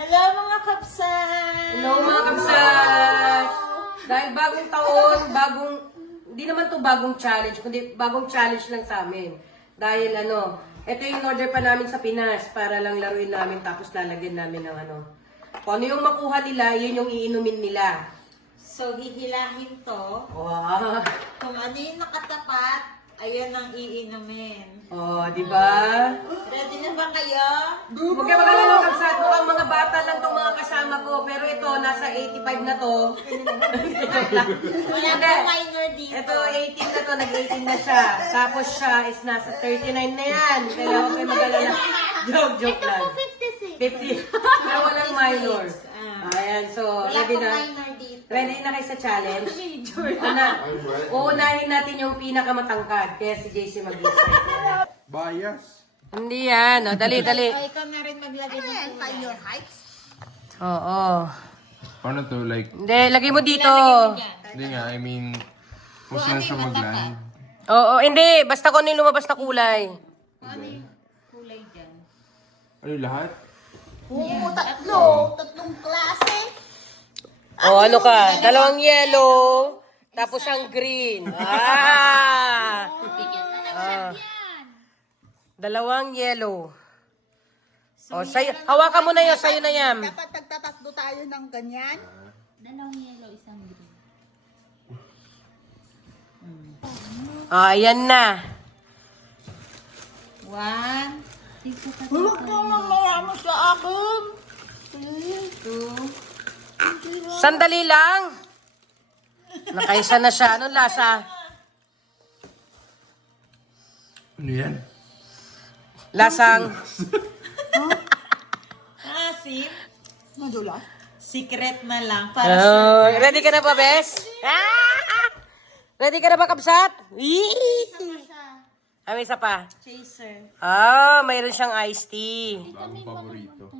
Hello mga kapsat! Hello mga kapsat! Dahil bagong taon, hindi naman to bagong challenge, kundi bagong challenge lang sa amin. Dahil ito yung order pa namin sa Pinas para lang laruin namin tapos lalagyan namin ng kung ano yung makuha nila, yun yung iinumin nila. So, hihilahin to. Wow! Kung ano yung nakatapat, ayun ang iinumin. Oh, di ba? Ready na ba kayo? Huwag kayo mag-alala ng kapsat, mukhang mga bata lang tong mga kasama ko, pero ito, nasa 85 na to. Wala Hindi. pa minor dito. Ito, 18 na to, nag-18 na siya. Tapos siya is nasa 39 na yan. Kaya huwag kayo mag-alala. Joke lang. 56. 50. Pero walang minor. Ayan, so, Wala ready pa na? minor dito. Ready na kayo sa challenge? Uunahin natin yung pinakamatangkad. Kaya si JC mag-start. Bias. Hindi yan. O, dali. O, ikaw na rin maglagay ng kulay. Your height? Oo. Paano to? Like, Hindi, lagay mo dito. hindi nga, I mean, kung saan siya mag-land. Oo, hindi. Basta kung ano yung lumabas na kulay. Ano yung kulay dyan? Ano lahat? Oo, tatlong klase. O, ano ka? Dalawang yellow, tapos ang green. Dalawang yellow. O, sa'yo. Hawakan mo na yun. Sa'yo na yan. Dapat tagtatatlo tayo ng ganyan. Dalawang yellow, isang green. Ayan na. 1, Hulog mo mamaya mo sa akin. 2, Sandali lang. Nakaisa na siya. Anong lasa? Ano yan? Lasang. asim. Madula. Secret na lang para sa... Ready ka na ba, Bes? Ready ka na ba, Kapsat? May isa pa. Chaser. Mayroon siyang iced tea. Bagong paborito.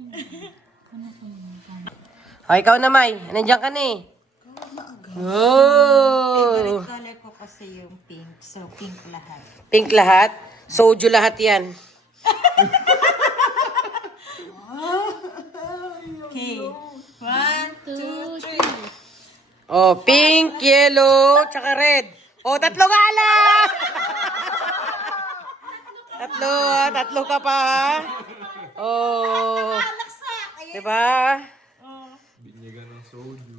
O, ikaw na, May. Nandiyan ka na eh. Oh! Favorite color ko kasi yung pink. So, pink lahat. Pink lahat? Soju lahat yan. Okay. 1, 2, 3. Oh, pink, yellow, tsaka red. Oh, tatlo nga lang! Tatlo ka pa, ha? Oh. Diba? Binyagan ng soju.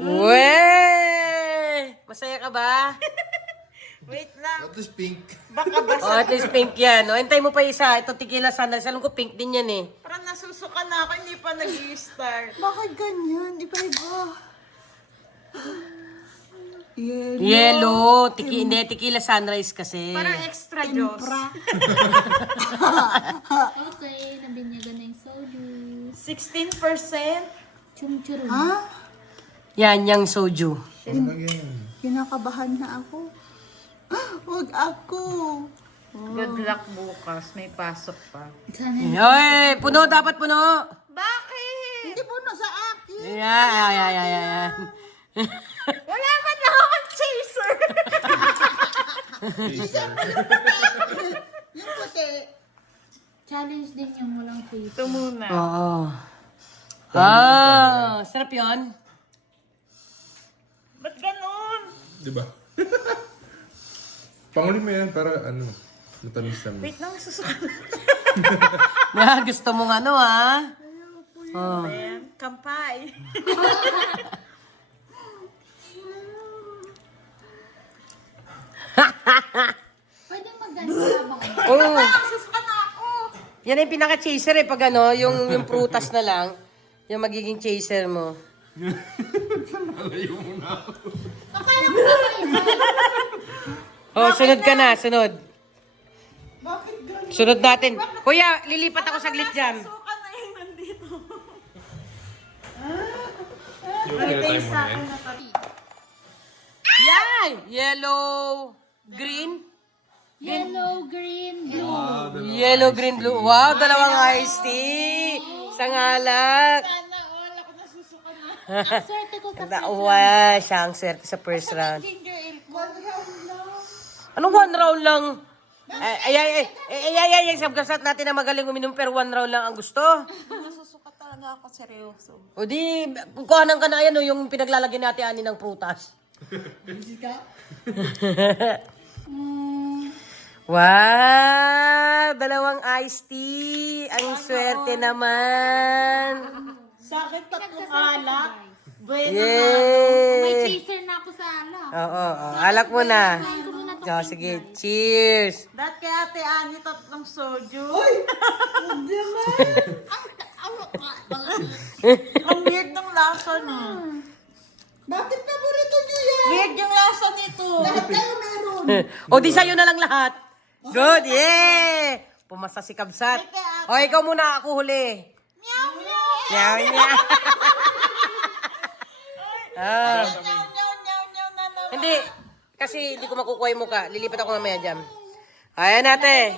Weh! Masaya ka ba? Wait lang. That is pink. Baka basa. Oh, at least pink yan. Oh, hintay mo pa isa. Ito tequila sandals. Alam ko pink din yan eh. Parang nasusuka na ako. Hindi pa nag-i-start. Bakit ganyan? Iba-iba. Yellow. Hindi, tequila sunrise kasi. Parang extra juice. Okay, nabinyagan na yung soju. 16%. Chum-churum. Ha? Yan, yung soju. Kinakabahan na ako. Huwag ako. Good luck bukas. May pasok pa. Sana Hoy, puno. Dapat puno. Bakit? Hindi po na sa akin. Yan. Wala man lang akong chaser. Yung puti. challenge din yung walang face. Ito muna. Oo. Sarap yun. Ba't ganun? Diba? Panguli mo yan para matamis-tamis. Wait lang, susuka Gusto mong ha? Oh. Ayan, kampay. Pwede mag-ganito habang Oh. Susuka na ako. Yan yung pinaka-chaser eh. Pag yung prutas na lang, yung magiging chaser mo. Nalayo mo na ako. Oh, sunod ka na, sunod. Bakit ganyan? Sunod natin. Kuya, lilipat ako saglit dyan. Suka na yung nandito. Yung pinatay mo na yan. Yay! Yellow, green. yellow, green, blue. Yellow, green, blue. Wow, dalawang iced tea. Isang alak. Sana all ako nasusuka na. Ang swerte ko sa first Wow, siya ang swerte sa first round. Ginger ale ko. Anong one round lang? Ay, sabgasat natin na magaling uminom pero one round lang ang gusto. talaga ako seryoso. O di, kukuhanan ka na yan, yung pinaglalagyan natin ani ng prutas. Wow! Dalawang iced tea. Ang swerte naman. Sa akin, tatlong alak. Bueno na. May Yay! chaser na ako sa alak. Oo, alak mo na. Kain ko muna to. O, sige. Cheers! Dahil kay Ate Ani, tatlong soju. Ang weird ng lasa na. Bakit paborito niyo yan? Weird yung lasa nito. Lahat kayo meron. O, di sa'yo na lang lahat. Good, yeah! Pumasa si Kabsat. O, ikaw muna, ako huli. Meow, meow. Meow, meow. Ah. Meow, meow, meow, meow na naman. Hindi, kasi hindi ko makukuha yung muka. Lilipat ako mamaya dyan. Ayan natin.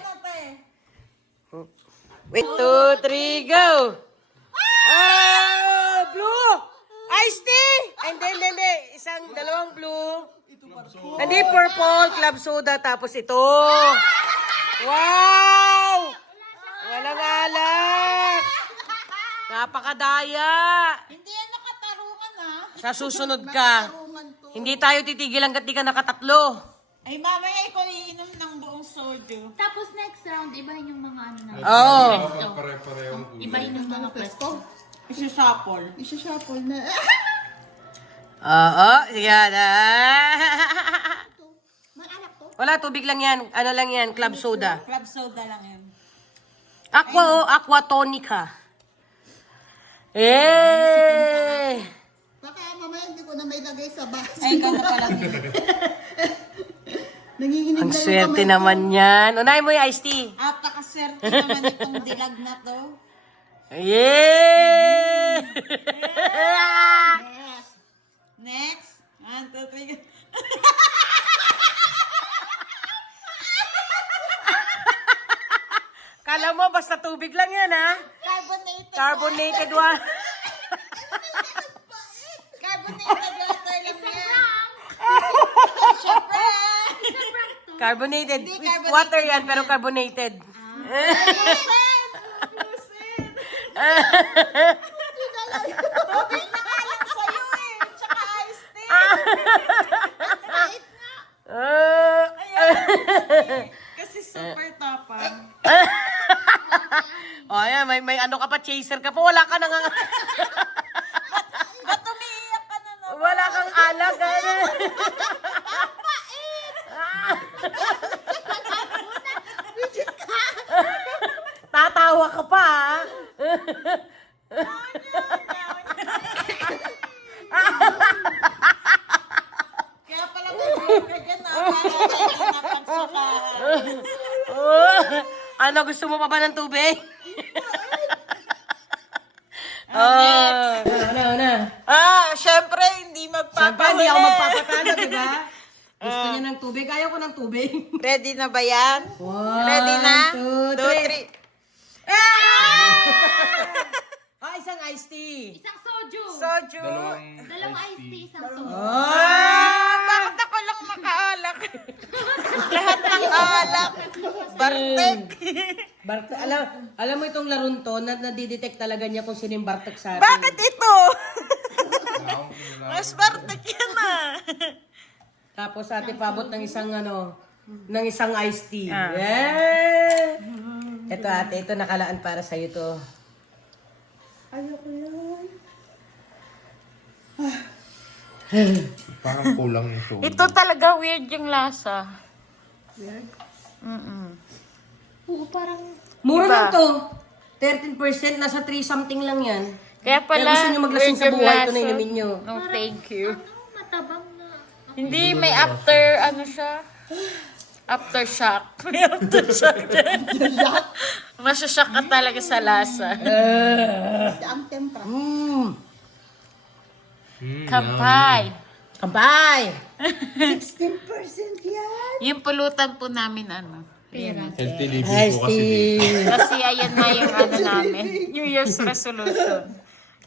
Wait, 2, 3, go! Ah! Blue! Iced tea! Hindi. Dalawang blue. Hindi, purple, club soda, tapos ito. Wow! Walang alak! Napakadaya! Hindi yan nakatarungan ah. Sa susunod ka. Hindi tayo titigil hanggat di ka nakatatlo. Ay, mamaya ikaw iinom ng buong soju. Tapos next round, ibahin yung mga ano na. Oo. Pare-parehong ulo. Ibahin yung mga pwesto. Isa-shuffle. Isa-shuffle na. Oo, yan. May alak to? Wala, tubig lang yan. Ano lang yan, club soda. Club soda lang yan. Aqua tonica. Eh! Baka mamaya hindi ko na may lagay sa bus. Ay, ikaw na pala. Nanginginig Ang na yung swerte kamay. naman yan. Unahin mo yung iced tea. Apakaswerte naman itong dilag na to. Yeah! Next. 1, 2, 3. Kala mo, basta tubig lang yan, ha? Carbonated. Carbonated one. Carbonated water lang yan. Carbonated. Hindi, carbonated Water yan, pero carbonated. Tubig na nga lang sa'yo eh. Tsaka iced tea. Kasi super tapang. O, ayan, may ano ka pa, chaser ka pa. Wala ka nang... Ba't umiiyak ka na naman? Wala kang alag. Tatawa ka pa, ha? Kaya pala may ka dyan na. Ano, gusto mo pa ba ng tubig? Ano? Syempre, hindi Siyempre, hindi ako magpapahuli. magpapatalo, di ba? Gusto niya ng tubig, ayaw ko ng tubig. Ready na ba yan? 1, Ready na? 2, 2, 3. 3. Isang iced tea. Isang soju. Soju. Dalawang iced tea, isang soju. Bakit ako lang makaalak? Lahat ng alak. Bartek. Bartek, alam mo itong laron to, nadidetect talaga niya kung sino yung Bartek sa atin. Bakit ito? Mas Bartek yan ah. Tapos ate pabot ng isang iced tea. Yeah! Ito ate, ito nakalaan para sa'yo to. Ayoko yan. Parang kulang yung soju. Ito talaga weird yung lasa. Oo, parang Mura Diba? lang to. 13%, nasa 3 something lang yan. Kaya pala, Kaya gusto nyo maglasing weird sa yung buhay, ito na lasa. inumin nyo. No, thank you. matabang na. Hindi, may after, ano siya? Aftershock. May aftershock dyan. Masashock ka talaga sa lasa. Ang tempra. Kampay. Kampay! 16% yan. Yung pulutan po namin, ano? Healthy living Iced po kasi dito. tea! Kasi ayan na yung ano namin. New Year's resolution.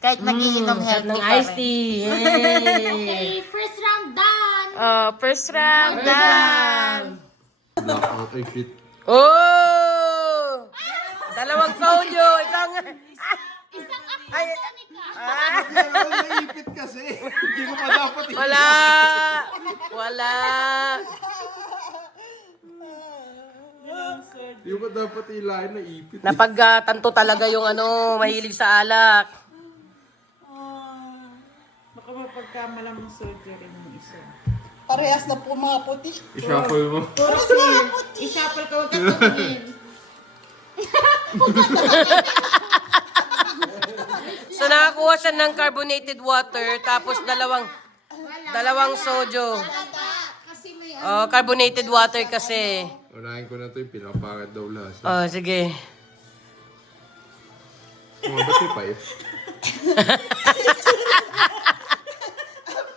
Kahit nagiinom Sarap healthy ng pa iced rin. tea! Yay! Okay, first round done. First round, done. Blackout. Ay, shit. Oh! Dalawang kaulyo! Isang... Isang Ay, Ay, Naipit kasi. Hindi ko pa dapat wala. Wala. Hindi ko pa dapat ilahin, naipit. Napagtanto talaga yung mahilig sa alak. Baka mapagkamalang ng surgery ng isa. Parehas na po mga puti. I-shuffle mo. Puro clear. I-shuffle ka, huwag ka tumingin. So nakakuha siya ng carbonated water tapos dalawang soju. Kasi may Oh, carbonated water kasi. Unahin ko na to yung pinapakit daw lasa. Oh, sige. Ba't may pipe?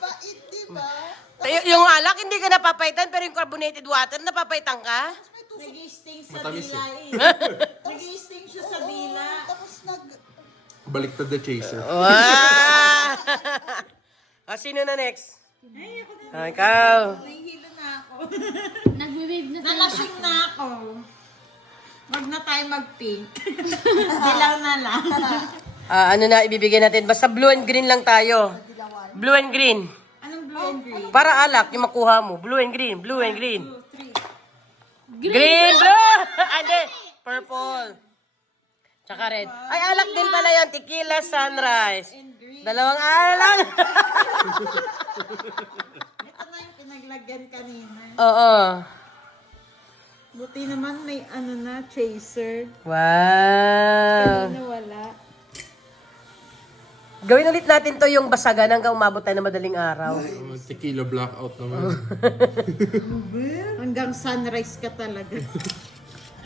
Bait, di ba? Yung alak hindi ka napapaitan pero yung carbonated water napapaitan ka? Nag-i-sting sa Matamis dila eh. eh. Nag-i-sting siya sa dila. Tapos Baliktad the chaser. Wow! Sino na next? Ay, ako na. Ikaw. Nahihilo na ako. nagwe-wave na tayo. Nalasing na ako. Wag na tayo mag-pink. Dilaw na lang. Ano na ibibigay natin? Basta blue and green lang tayo. Blue and green. Anong blue and green? Para alak yung makuha mo. Blue and green. Blue and green. 2, 3. Green! Blue! Ande! Purple. Tsaka red. Ay, alak din pala yan. Tequila sunrise. Dalawang alak. Ito na yung pinaglagyan kanina. Oo. Buti naman may chaser. Wow. Kanina wala. Gawin ulit natin to yung basagan hanggang umabot tayo ng madaling araw. Tequila blackout naman. Hanggang sunrise ka talaga.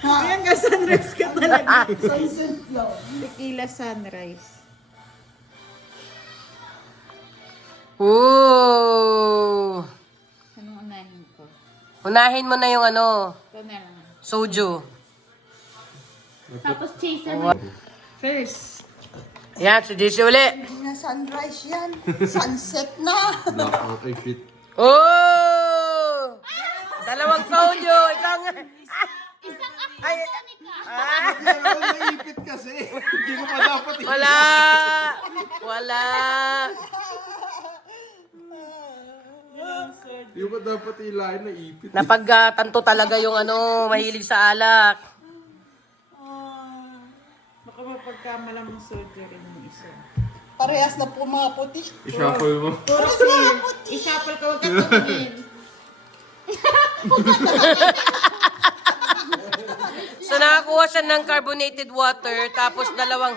Hanggang sunrise ka talaga. sunset lang. Tequila sunrise. Ooh. Anong unahin ko? Unahin mo na yung Ito na lang. soju. Tapos chaser. First. Yan, si JC uli. Hindi na sunrise yan. Sunset na. Blackout ay fit. Oh! Dalawang soju. Isang... Isang Ay, Naipit kasi. Hindi ko pa dapat ilahin. wala. Wala. Hindi ko pa dapat ilahin, naipit. Napagtanto talaga yung mahilig sa alak. Baka mapagkamalang ng surgery ng isa. Parehas na po mga puti. I-shuffle mo. Puro clear. I-shuffle ka, huwag ka tumingin. So nakakuha siya ng carbonated water tapos dalawang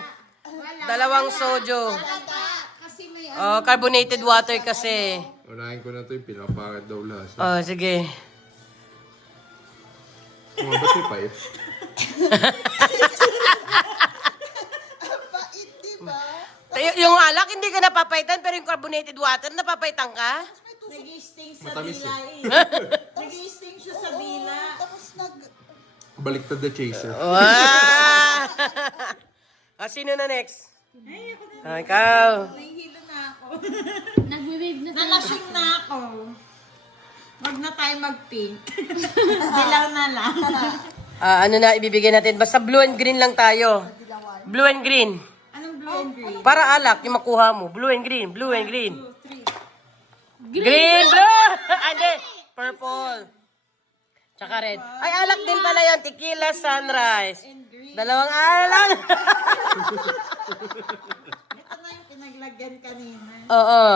soju. Kasi may Oh, carbonated water kasi. Unahin ko na to yung pinapakit daw lasa. Oh, sige. Ba't may pipe? Bait, di ba? Yung alak hindi ka napapaitan pero yung carbonated water napapaitan ka? Nag-i-sting sa Matamis dila eh. Nag-i-sting siya sa dila. Tapos Baliktad the chaser. Wow! Sino na next? Ay, ako na. Ikaw. Nahihilo na ako. nagwe-wave na tayo. Nalasing na ako. Wag na tayo mag-pink. Dilaw na lang. Ano na ibibigay natin? Basta blue and green lang tayo. Blue and green. Anong blue and green? Para alak yung makuha mo. Blue and green. Blue and green. 2, 3. Green! Blue! Ande! Purple. Tsaka red. Ay, alak din pala yan. Tequila sunrise. Dalawang alak. Ito na yung pinaglagyan kanina. Oo.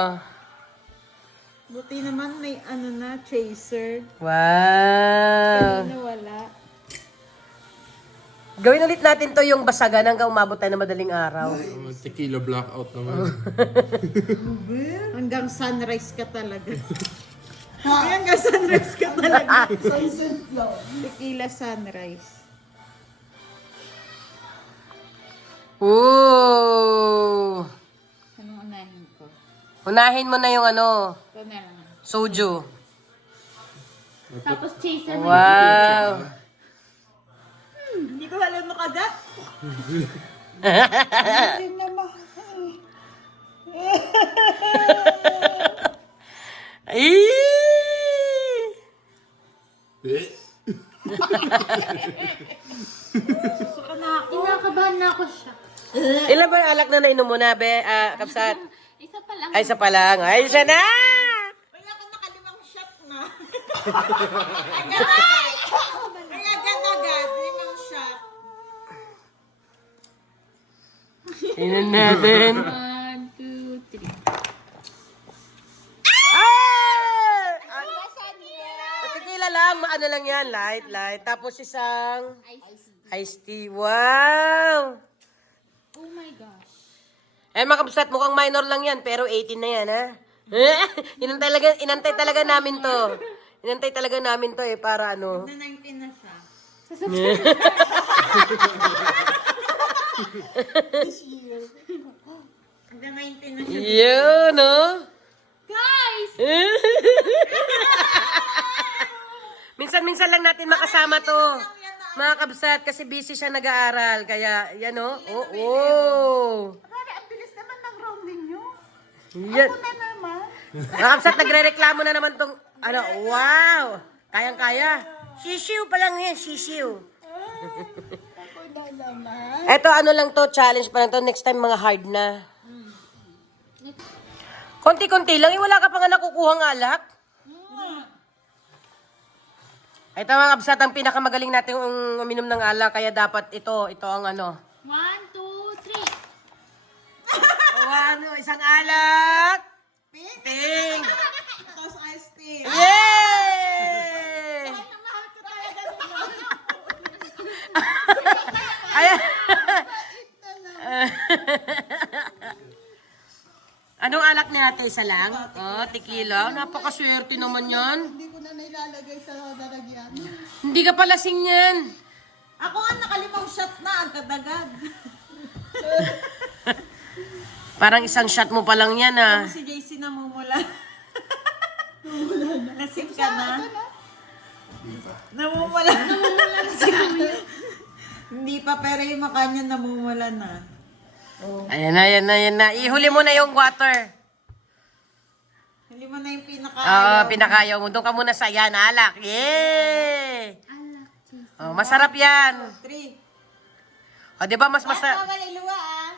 Buti naman may chaser. Wow. Kanina wala. Gawin ulit natin to yung basagan hanggang umabot tayo ng madaling araw. Tequila blackout naman. Hanggang sunrise ka talaga. Hanggang sunrise ka talaga. sunset lang. Tequila sunrise. Ooh. Anong unahin ko? Unahin mo na yung Ito na lang. soju. Tapos chaser. Wow. Hindi ko alam makagat. Hindi na mahal. Ay! Suka na ako. Kinakabahan na ako siya. Ilan ba yung alak na nainom mo na, be? Kapsat? Isa pa lang. Ay, isa pa lang. Ay, isa na! Wala ko nakalimang shot na. Agad-agad. Ay, agad-agad. 5 shot. Tingnan natin. 1, 2, 3. Tequila lang, ano lang yan, light. Tapos isang iced tea. Wow! Oh my gosh. Eh, mga kabsat, mukhang minor lang yan, pero 18 na yan, ha? Inantay talaga namin to. Inantay talaga namin to, para ano. Na 19 na siya. Na 19 na siya. Yun, no? Guys! Minsan-minsan lang natin makasama to. Mga kabsat, kasi busy siya nag-aaral. Kaya, yan, no? Oo. Pare, ang bilis naman ng round ninyo. Yan. Ano naman? Mga kabsat, nagre-reklamo na naman tong, wow! Kayang-kaya. Sisiw pa lang yan, sisiw. Ako na naman. Eto, ano lang to, challenge pa lang to. Next time, mga hard na. Konti-konti lang, wala ka pa nga nakukuhang alak. Ito mga kabsat, ang pinakamagaling natin uminom ng alak, kaya dapat ito ang ano. 1, 2, 3. Isang alak. Pink. Tapos iced tea. Yay! Ayan. Anong alak ni ate? Isa lang? Oh, tequila. Napakaswerte naman yan. Hindi ko na nailalagay sa daragyan. Hindi ka palasing yan. Ako nga nakalimang shot na. Agad-agad. Parang isang shot mo pa lang yan, ah. Si JC namumula. Lasing ka na. Namumula. Namumula na si Kuya. Hindi pa, pero yung mukha niya namumula na. Ayan na. Ihuli mo na yung water. Hindi mo na yung Oo, pinaka-ayaw. pinakayaw mo. Doon ka muna sa yan, alak. Yay! Oh, masarap yan. 3. O, di ba mas masarap? Maliliwa ah.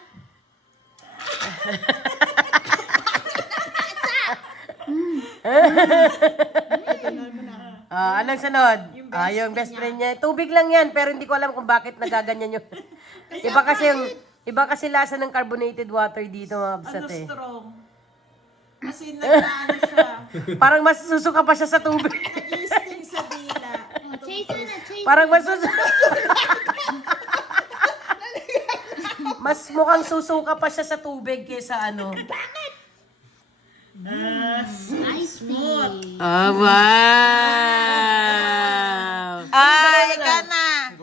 Anong sunod? Yung best friend niya. Tubig lang yan, pero hindi ko alam kung bakit nagaganyan yung... iba kasi lasa ng carbonated water dito, mga Ano absat eh. strong? Kasi nagkaano siya. Parang masusuka pa siya sa tubig. Nag-listing sa dila. Oh, chase na, chase. Parang masusuka. Mas mukhang susuka pa siya sa tubig kaysa ano. Ice tea. Oh, wow! Ay, ka na.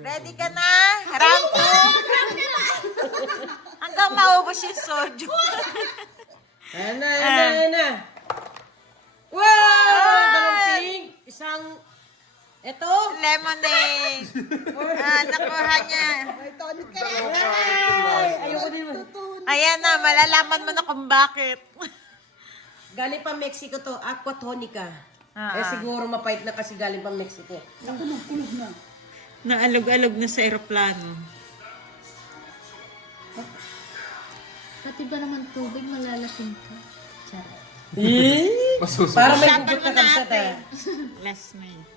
Ready ka na? Round 2? Hanggang maubos yung soju. Ayan na. Wow! Dalawang pink. Isang... Ito. Lemonade. Nakuha niya. May tonic ka na. Ayoko din mo. Ayan na, malalaman mo na kung bakit. Galing pa Mexico to, Aquatonica. Siguro mapait na kasi galing pa Mexico. Kulog na. Naalog-alog na sa aeroplano. Pati ba naman tubig, malalasing ka? Charot. Masusunod. Para may gugut na kabsat ah. Last night.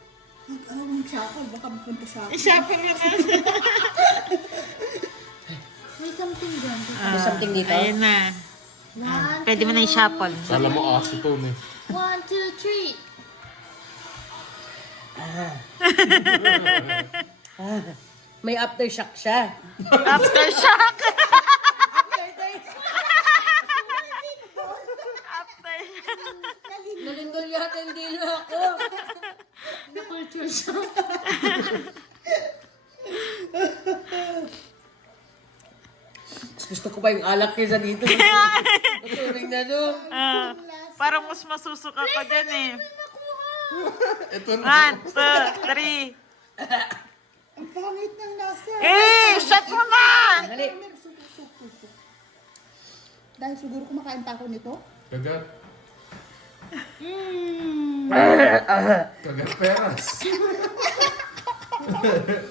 Ang chakol, baka mapunta siya. Isapin mo na. May something dyan. May something dito? Ayan na. Pwede mo na i-shuffle. Kala mo acetone eh. 1, 2, 3. May aftershock siya. Aftershock. Nalindol yata yung dilo ako. Na-culture shock. Gusto ko pa yung alak kaysa dito. Turing na to. Parang mas masusuka ka din eh. Ito na. 1, 2, 3. Ang pangit ng nasa. Shot mo na! Dali. Dahil siguro kumakain pa ako nito. Kagat. Kagat peras.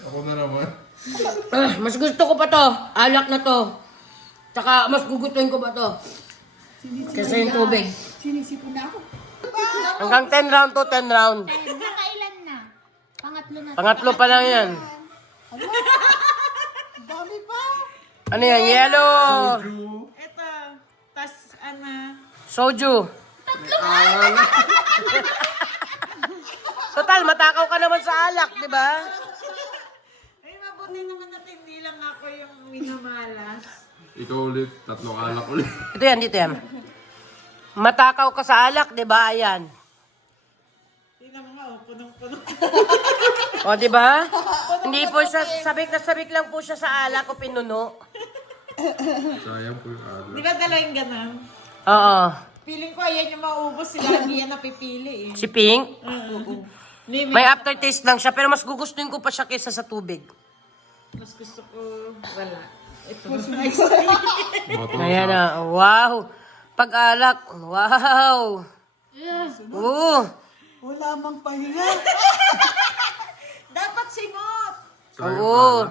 Ako na naman. Mas gusto ko pa to. Alak na to. Tsaka mas gugustuhin ko pa to. Kasi yung tubig. Sinisipon na ako. Hanggang 10 round to 10 round. Nakailan na? Pangatlo na. Pangatlo pa lang yan. Dami pa. Ano yan? Yellow. Ito. Tas, Soju. Total, matakaw ka naman sa alak, di ba? ay, mabuti naman at hindi lang ako yung minamalas. Ikaw ulit, tatlong alak ulit. Ito yan, dito yan. Matakaw ka sa alak, di ba? Ayan. Tingnan mo nga, punong-puno. O, di ba? Hindi po siya, sabik na sabik lang po siya sa alak o pinuno. Sayang po yung alak. Di ba dala yung ganun? Oo. Feeling ko ayan yung maubos sila, hindi yan napipili eh. Si Pink, Maybe, may aftertaste lang siya, pero mas gugustuhin ko pa siya kaysa sa tubig. mas gusto ko, wala. Ito. Ayan na, wow. Pag-alak, wow. Oo. Wala mang pahinga. Dapat simot! Oo.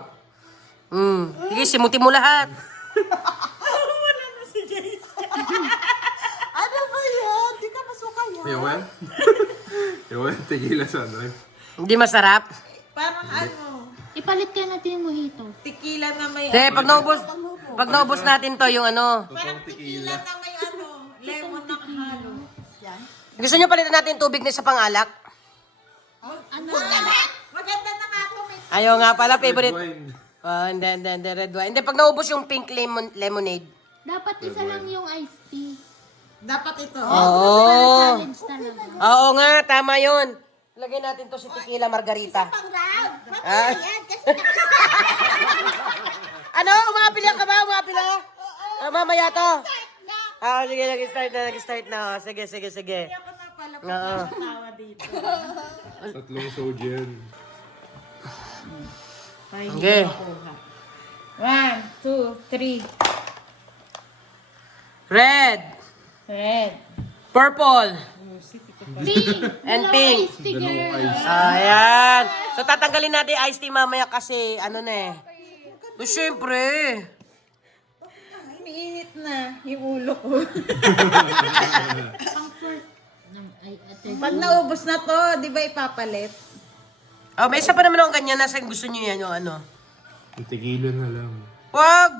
Sige, simuti mo lahat. Wala na si Jason. Ano ba yan? Di ka masuka yan. Yawan? Yawan, tequila sana. Hindi masarap. Parang ano, Ipalit ka natin yung mojito. tequila na may Hindi, pag naubos natin to, yung ano. Parang tequila na may ano, lemon na halo. Gusto nyo palitan natin tubig na sa pangalak? Maganda na nga ito, may Ayaw nga pala, favorite. Wine. Hindi, red wine. Hindi, pag naubos yung pink lemonade. Dapat isa lang yung iced tea. dapat ito. Oo. Challenge talaga. Oo nga, tama yun. Lagyan natin to si Tequila Margarita. Ah. Ano? Umapila ka ba? Umapila? Mamaya to. Sige, nag-start na. Sige. Ako na pala Oo. tawa dito. Tatlong soju yan. Ay, Sige. 1, 2, 3. Red, Red. purple, Pink! and Dalawang pink. iced tea, girl. Ayan. So, tatanggalin natin yung iced tea mamaya kasi, ano na eh. So, syempre. Umiinit na yung ulo ko. Comfort. Ay, ate. Pag naubos na to, di ba ipapalit? Oh, may isa pa naman akong ganyan. Nasa gusto nyo yan yung ano. Yung tequila na lang. Wag!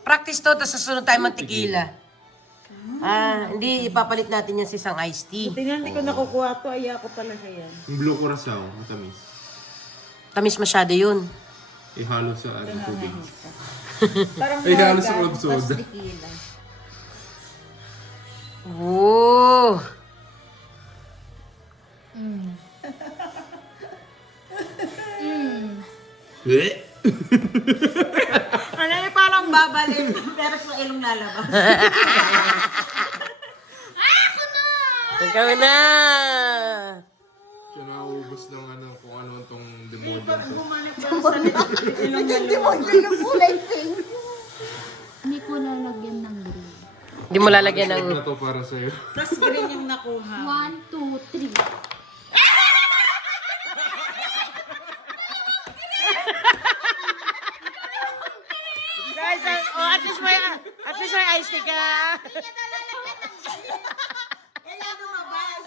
Practice to, tapos susunod tayo mag-tequila. Hindi, ipapalit natin yan sa isang iced tea. Tingnan, hindi ko nakukuha to. Ay, ako talaga yan. Yung blue curacao, matamis. Tamis masyado yun. Ihalo sa tubig. Parang Ay, halos Morgan, sa club soda. tas tequila. Oo! Ano yung parang babalim, pero sa ilong lalabas. Ikaw na! Siya naubos ng ano, kung ano itong demodan ko. Bumalik pa sa ilong lalabas. Yung kulay pink. Hindi ko lalagyan ng green. Hindi mo lalagyan ng... Na to para sa'yo. Tapos green yung nakuha. 1, 2, 3. Guys, at least may iced tea ka. Kaya lumabas.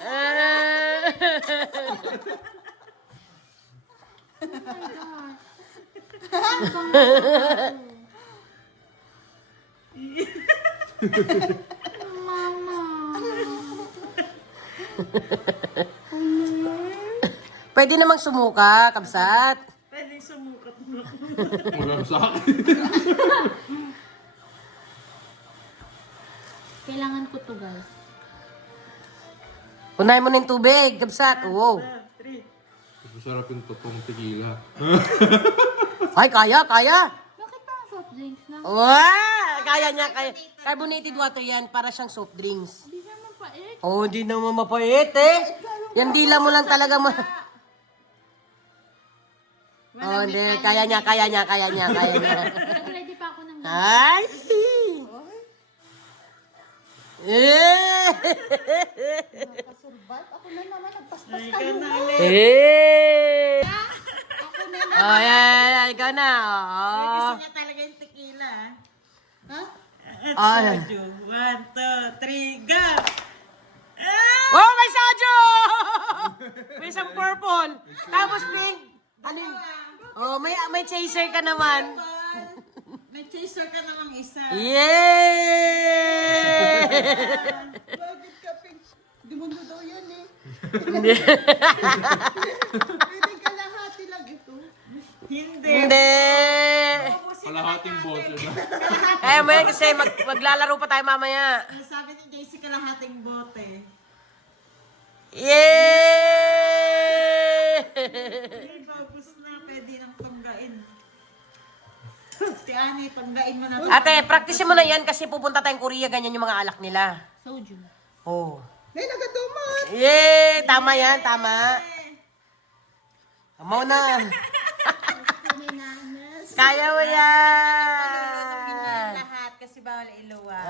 Pwede namang sumuka, kabsat. Pwede sumukat mo. Wala sa akin. Kailangan ko to, guys. Unahin mo na yung tubig, kabsat. Oo. 3. Masarap yung totoong tequila. Ay, kaya. Bakit parang soft drinks na? Wow! Kaya niya. Carbonated water yan, para siyang soft drinks. Hindi naman pait. Oh, hindi naman mapait eh. Yan dila mo lang talaga Oh, hindi. Kaya niya. Nag-ready pa ako ng Ay! Eh! Survive. Ako na naman. Nagpaspas Ay, kayo. ka na ulit. Eh! Ako na. Oh, yan. Ikaw na. Oh. Gusto niya talaga yung tequila. Ha? At Ay. soju. 1, 2, 3, go! Oh, may soju! May isang purple. Tapos pink. Ano yun? Oh, may chaser ka naman. May chaser ka namang isa. Yay! Bakit ka, Pink? Demonyo daw yan eh. Hindi. Pwede kalahati lang ito. Hindi. Hindi. Kalahating bote na. Kaya mo yan kasi maglalaro pa tayo mamaya. Sabi ni JC kalahating bote. Yay! Ay, bagus na. Pwede nang tanggain. Si Ani, tanggain mo na. Ate, practice mo na yan kasi pupunta tayong Korea, ganyan yung mga alak nila. Soju. Oh. May nagaduman. Yay! Tama yan, tama. Tama na. Kaya mo yan. Lahat kasi bawal iluwa.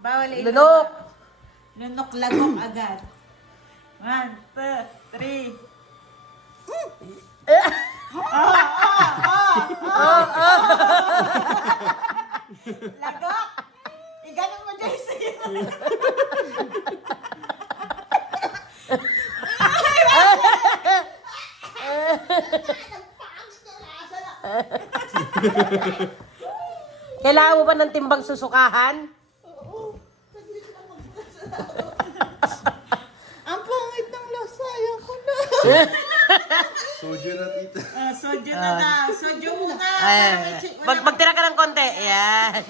Bawal iluwa. Lunok. Lunok lagok agad. 1, 2, 3. Lagok! Iganon mo, JC. Kailangan mo ba ng timbang susukahan? Ang pangit ng lasa. Ayoko na. Soju na, tita. Soju na daw. Soju muna. Magtira ka ng konti. Yan.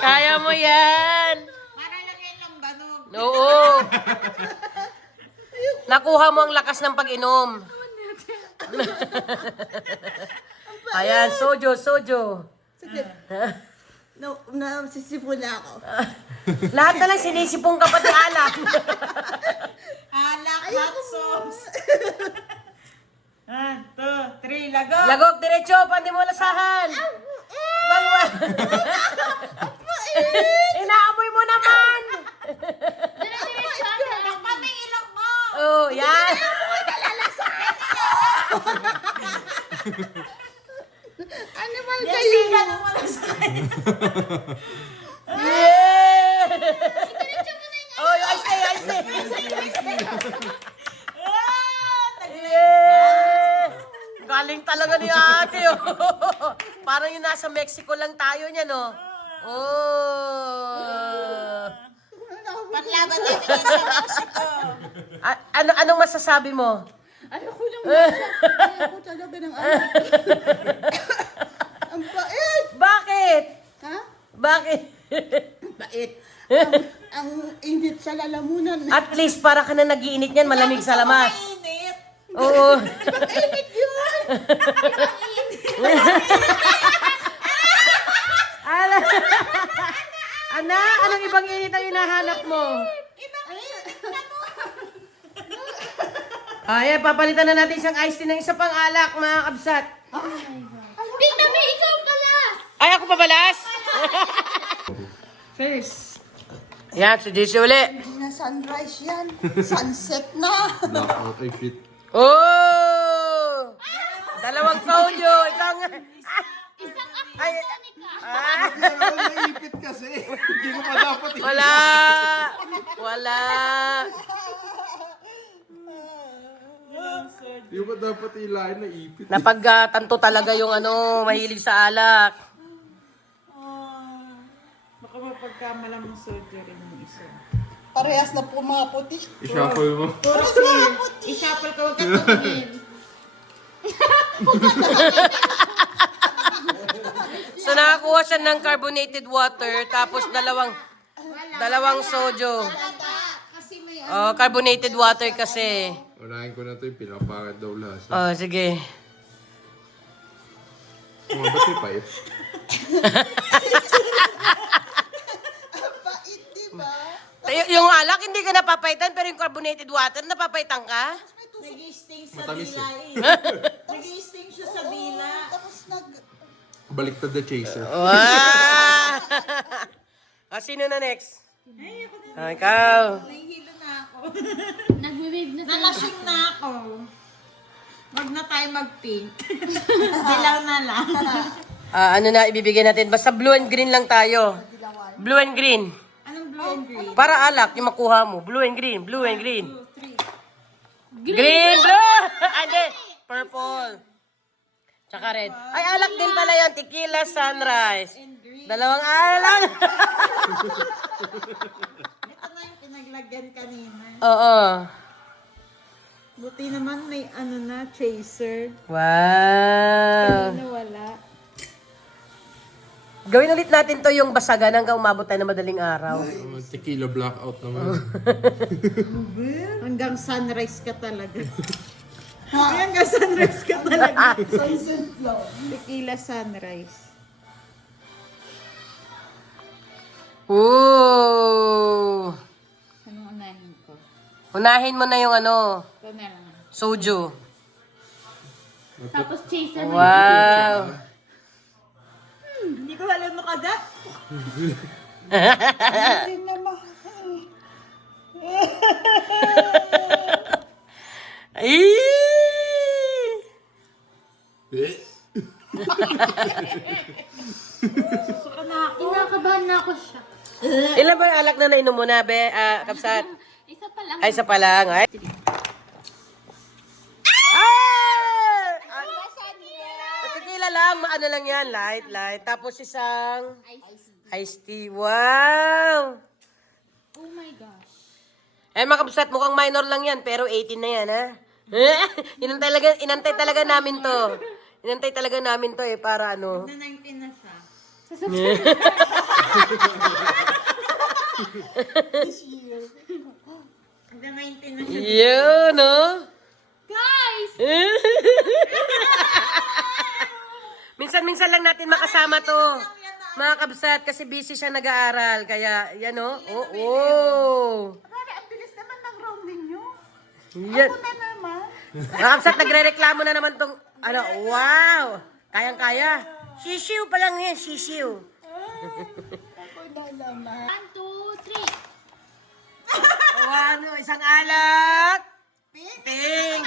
Kaya mo yan. Para lang yan lang banog. Oo. Nakuha mo ang lakas ng pag-inom. Ayan, sojo. Sige. Sisipon na ako. Lahat na lang sinisipong ka pati alak. Alak, hot sauce. 1, 2, 3, lagok. Lagok, diretso, pandi mo lasahan. Inaamoy mo naman. Takpan na ilong mo. Oh, yan. Animal Yes, kayo. ganun mo lang sa kanya. Yeah! Oh, I stay. Yeah! Galing talaga ni ate, oh. Parang yung nasa Mexico lang tayo niya, no? Oh. Panlaban natin yan sa Mexico. Anong masasabi mo? Ayoko lang lasa. Ayoko talaga ng anak. Ang bait. Bakit? Ha? Bakit? Bait. Ang init sa lalamunan. At least para ka na nag-iinit yan, malamig sa lamas. Mainit. Oo. Init yun. Anong ibang init ang hinahanap mo? Ayan, papalitan na natin isang iced tea ng isa pang alak, mga kabsat. Tita May, ikaw ang balas! Ay, ako pa balas? First. Yan, si JC uli. Hindi na sunrise yan. Sunset na. Knockout ay fit. Oh! Dalawang soju, isang... Isang Ay, Naipit kasi. Hindi ko pa dapat wala! Wala! Hindi ko pa dapat ilahin na ipit. Napagtanto talaga yung mahilig sa alak. Baka mapagkamala mong soju rin yung isa. Parehas na po mga puti. I-shuffle mo. Puro clear. I-shuffle ka, huwag ka tumingin. So nakakuha siya ng carbonated water, tapos dalawang soju. Kasi may Oh, carbonated water kasi. Unahin ko na ito yung pinapakit daw lasa. Oh, sige. Mga ba't may pipe? Bait, diba? Yung alak, hindi ka napapaitan, pero yung carbonated water, napapaitan ka? Nag-i-sting sa Matamis dila eh. Nag-i-sting siya sa dila. Tapos Baliktad the chaser. Wow! Sino na next? Ay, ako na. Ikaw. Nahihilo na ako. nag Nagbe-wave na sila. Nalasing na ako. Wag na tayo mag-pink. Dilaw na lang. Ano na ibibigay natin? Basta blue and green lang tayo. Blue and green. Anong blue and green? Para alak yung makuha mo. Blue and green, blue and green. 2, 3. Green, blue! Ande, purple. Tsaka red. Ay, alak din pala yan. Tequila sunrise. Dalawang alak. Ito na yung pinaglagyan kanina. Oo. Buti naman may ano na, chaser. Wow. Kanina wala. Gawin ulit natin to yung basagan hanggang umabot tayo na madaling araw. Tequila blackout naman. Hanggang sunrise ka talaga. Hanggang sunrise ka talaga. Tequila sunrise. Ooh. Anong unahin ko? Unahin mo na yung ano, Ito na lang. soju. Tapos chaser mo. Wow. Hindi ko alam makagat. Ay! Kinakabahan na ako siya. Ilan ba yung alak na nainom mo na, be? Kapsat? Isa pa lang. Ay, isa pa lang. Ay. Tequila lang, ano lang yan, light. Tapos isang iced tea. Wow! Oh my gosh. Eh, mga kapsat, mukhang minor lang yan, pero 18 na yan, ha? Inantay talaga namin to. Inantay talaga namin to, para ano. Na 19 na siya. Hanggang 19 na siya. Yun, no? Guys! Minsan-minsan lang natin makasama to. Mga kabsat, kasi busy siya nag-aaral. Kaya, yan, no? Oo. Pare, ang bilis naman ng round ninyo. Yan. Ano naman? Mga kabsat, nagre-reklamo na naman tong, ano, wow! Kayang-kaya. Sisiw pa lang yan, sisiw. 1, 2, 3. Ano, isang alak. Pink.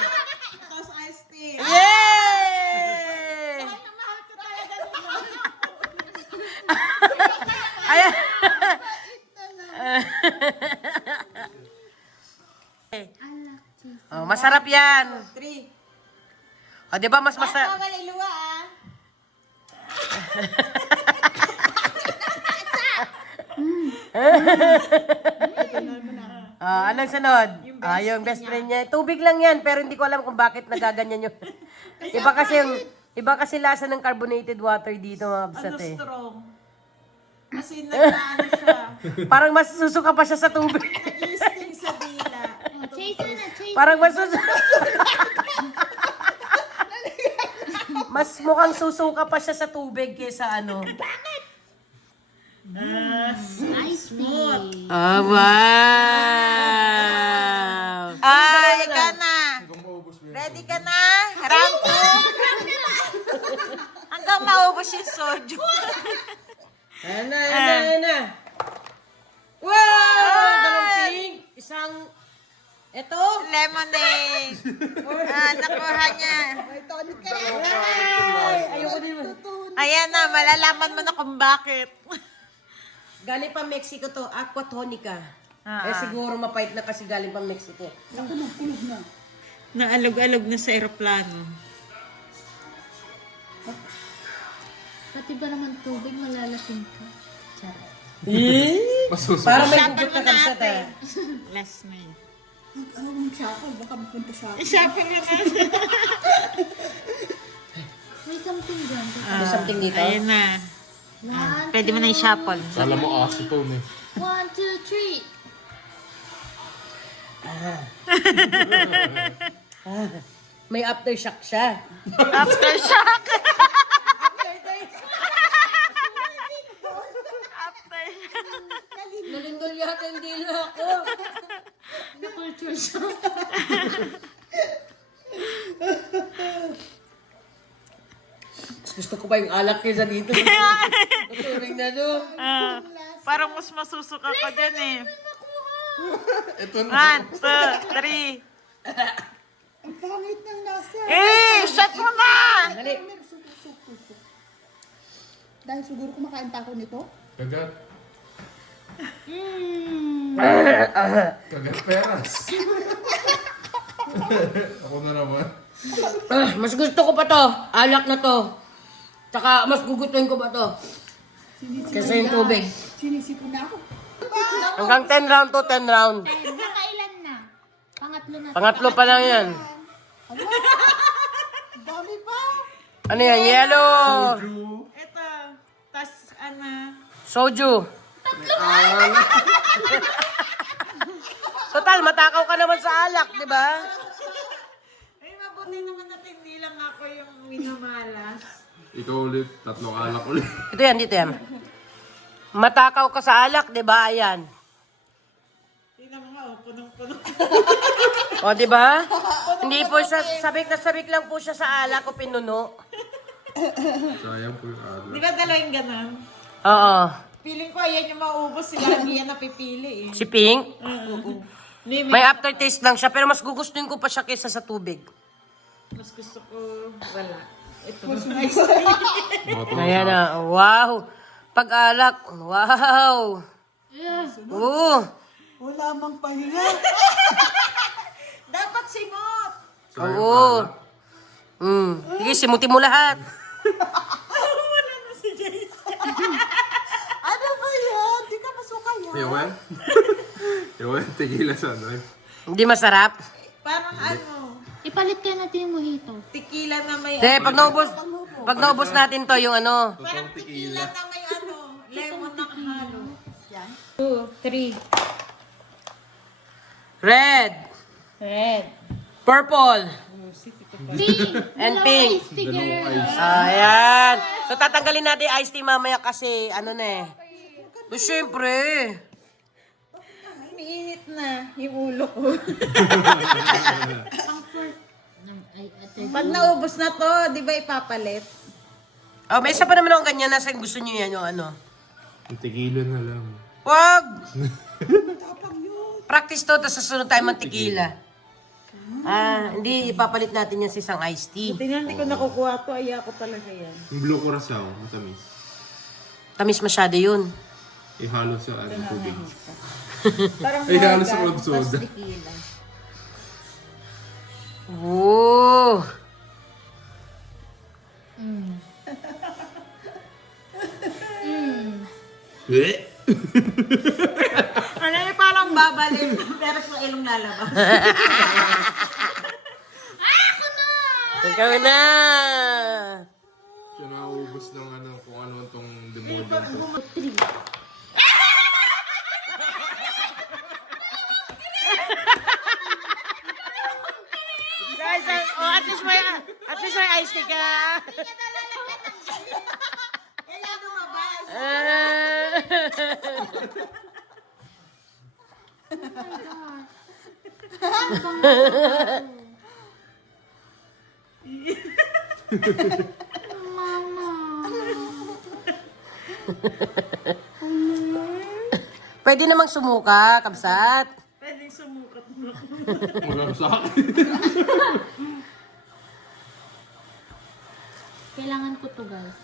Tapos iced tea. Yay! Ayan. Oh, masarap yan. 3. O, di ba mas masarap? Maliluwa ah. Anong sunod? Yung best friend niya. Tubig lang yan, pero hindi ko alam kung bakit nagaganyan yun. Iba kasi lasa ng carbonated water dito, mga kabsat, Ano eh. strong? Kasi nag-ano siya. Parang masusuka pa siya sa tubig. Nag-listing sa dila. Oh, chaser na, chaser. Parang mas mukhang susuka pa siya sa tubig kaysa ano. Ice tea. Oh, wow! Ay, ka na. Ready ka na? Round 2? Hanggang maubos yung soju. Ayan na. Wow! Dalawang pink. Isang... Ito? Lemonade. Nakuha niya. Ayoko din. Ayan na, malalaman mo na kung bakit. Galing pa Mexico to, Aquatonica. Siguro mapait na kasi galing pa Mexico. Naalog-alog na sa aeroplano. Pati ba naman tubig, malalasing ka? Masusunod. Para may Usapan gugut mo na kabsat, natin. ah. Last night. Baka mapunta siya. Usapan mo natin. May something dyan. May something dito? Ayan na. Pwede mo na i-shuffle. Kala mo acetone eh. 1, 2, 3. May aftershock siya. Aftershock. Nalindol yata yung dilo ako. Na-culture siya. Gusto ko pa yung alak kaysa dito. Turing na to. Parang mas masusuka ka din eh. Ito na. 1, 2, 3. Ang pangit ng nasa. Shut mo na! Dali. Dahil siguro kumakain pa ako nito. Kagat. Kagat peras. Ako na naman. Mas gusto ko pa to. Alak na to. Tsaka mas gugustuhin ko pa to. Kasi yung tubig. Sinisipon na ako. Hanggang 10 round to 10 round. Nakailan na? Pangatlo na. Pangatlo pa lang yan. Dami pa. Ano yan? Yellow. Ito. Tas, Soju. Total, matakaw ka naman sa alak, di ba? ay mabuti naman at hindi lang ako yung minamalas. Ikaw ulit, tatlong alak ulit. Ito yan, dito yan. Matakaw ka sa alak, di ba? Ayan. Tingnan mo nga, oh, punong-puno. O, di ba? Hindi po siya, sabik lang po siya sa alak o pinuno. Sayang po yung alak. Di ba dalawang ganon? Oo. Feeling ko ayan yung maubos sila, hindi yan napipili eh. Si Pink, May may aftertaste lang siya, pero mas gugustuhin ko pa siya kaysa sa tubig. mas gusto ko, wala. Ito. Ayan na, wow. Pag-alak, wow. Oo. Wala mang pahinga. Dapat simot! Oo. Sige, simuti mo lahat. Wala na si Jason. Ano ba yan? Di ka masuka yan. Ewan? Ewan, tigila sana. Hindi masarap. Parang ano, Ipalit ka natin yung mojito. tequila na may Hindi, pag naubos natin to, yung ano. Parang tequila na may ano, lemon na halo. 2, 3. Red, Red. purple, Pink! and Dalawang pink. iced tea, girl. Ayan. So, tatanggalin natin yung iced tea mamaya kasi, ano na eh. So, syempre. Umiinit na yung ulo ko. Pag naubos na to, di ba ipapalit? Oh, may isa pa naman akong ganyan. Nasa gusto niyo yan yung ano. Yung tigila na lang. Wag! Practice to, tapos susunod tayo ng tequila. Hindi ipapalit natin yan sa isang iced tea. Tingnan, hindi ko nakukuha to. Ay, ako talaga yan. Yung blue curacao, matamis. Tamis masyado yun. Ihalo sa tubig. Parang Ay, ihalo sa Morgan, club soda. tas tequila. Oo. Ano yung parang babalin, pero sa ilong lalabas. Ikaw na! Siya nauubos ng ano, kung ano itong demonyo to. Guys, at least may iced tea ka. Kaya lumabas. Pwede namang sumuka, kabsat. Pwedeng sumukat mo. Wala sa akin. Kailangan ko to, guys.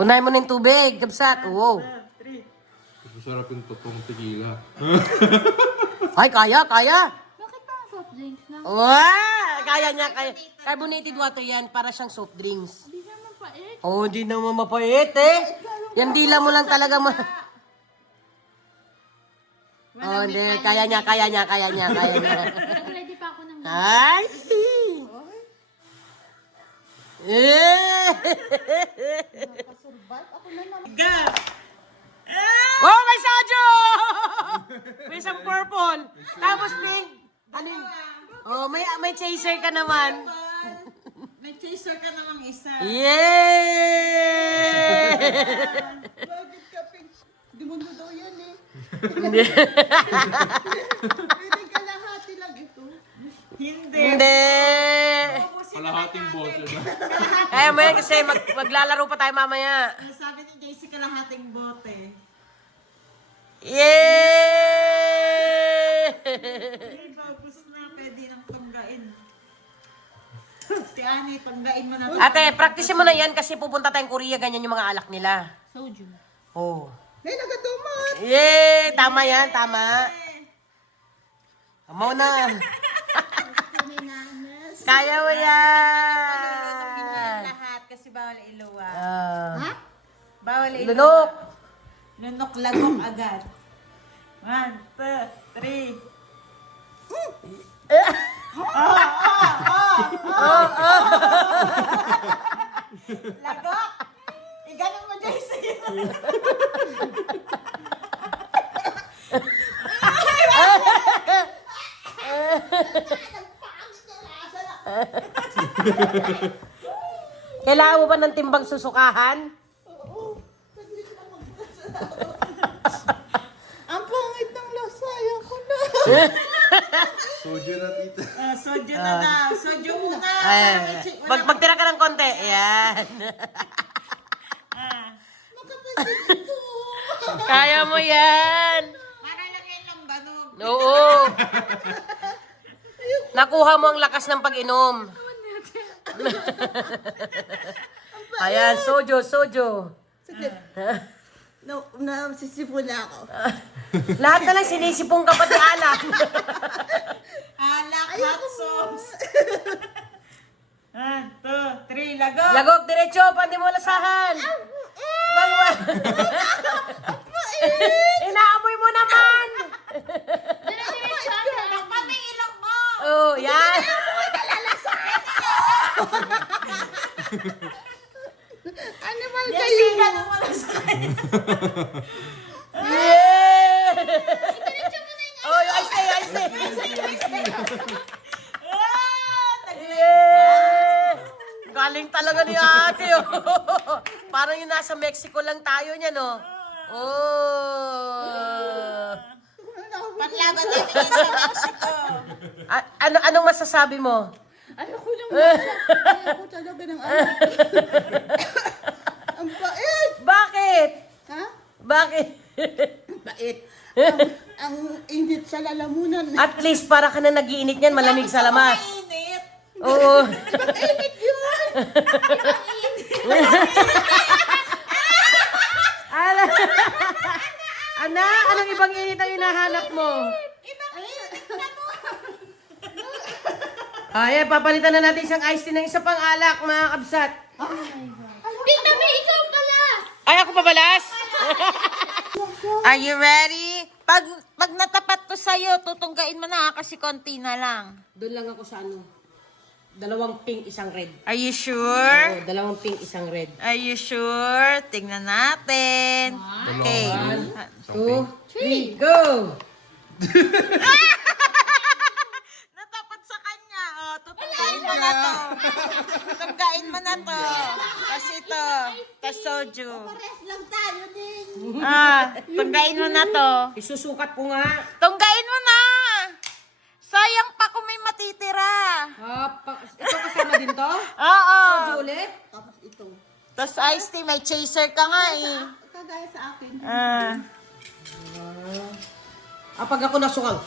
Unahin mo na yung tubig, kabsat. Wow. 3. Masarap yung totoong tequila. Ay, kaya. Bakit pa soft drinks na? Wow! Kaya niya. Carbonated water yan, para siyang soft drinks. Hindi naman pa eh. Oh, hindi naman mapait eh. Yan dila mo lang talaga mo. Oh, hindi. Kaya niya. Nag-ready pa ako ng Ay! Eh! Gas! Oh, may soju! May isang purple. Tapos pink. Ano yun? Oh, may chaser ka naman. May chaser ka namang isa. Yay! Bakit ka, Pink? Demonyo daw yan eh. Hindi. Pwede kalahati lang ito. Hindi. Hindi. Kalahating bote na. Kaya mo yan kasi maglalaro pa tayo mamaya. Sabi ni JC kalahating bote. Yay! Ay, tapos Si Ani, tanggain mo na. Ate, practice mo na yan kasi pupunta tayong Korea, ganyan yung mga alak nila. Soju. Oh. May nagadumat. Yay! Tama yan, tama. Amaw na. Kaya mo yan. Lahat kasi bawal iluwa. Bawal iluwa. Lunok. Lunok lagok agad. 1, 2, 3. Lagok! Iganon mo dyan sa'yo. Kailangan mo ba ng timbang susukahan? Ang pangit ng lasa. Ayoko na. Soju na, tita. Soju na daw. Soju muna. Magtira ka ng konti. Ayan. Kaya mo yan. Para lang yan lang banog. Oo. Nakuha mo ang lakas ng pag-inom. Ayan, sojo, sojo. Nasisipula ako. Lahat na lang sinisipong ka pati alak. Alak, hot sauce. 1, 2, 3, lagok. Lagok, diretso, pandi mo lasahan. Inaamoy mo naman. Takpan mo yung ilong mo. Oh, yan. Animal Yes, kayo. iganon mo na sa kanya. Yeah! Oh, I stay. Yeah! Galing talaga ni ate, oh. Parang yung nasa Mexico lang tayo niya, no? Oh. Panlaban natin yan sa Mexico. Anong masasabi mo? Ayoko lang lasa. Ayoko talaga ng anak. Ang bait. Bakit? Ha? Bakit? Bait. Ang init sa lalamunan. At least para ka na nagiinit niyan, malamig sa labas. Mainit. Oo. Init yun. Anak, anong ibang init ang hinahanap mo? Ay, papalitan na natin isang iced tea ng isa pang alak, mga kabsat. Tita May, ikaw palas! Ay, ako pabalas? Are you ready? Pag natapat ko sa'yo, tutunggain mo na kasi konti na lang. Doon lang ako sa ano. 2 pink, 1 red. Are you sure? Oo, 2 pink, 1 red. Are you sure? Tingnan natin. Okay. 2, 3, go! Natapat sa kanya. Oh, tutunggain mo na to. Tutunggain mo na to. Kasi ito, kasoju. Pares lang tayo din. Tunggain mo na to. Isusukat ko nga. Tunggain mo na. Sayang pa kung may matitira. Ito kasama din to? Oo. Soju ulit? Tapos ito. Tapos iced tea, may chaser ka nga eh. Kagaya sa akin. Pag ako nasukal.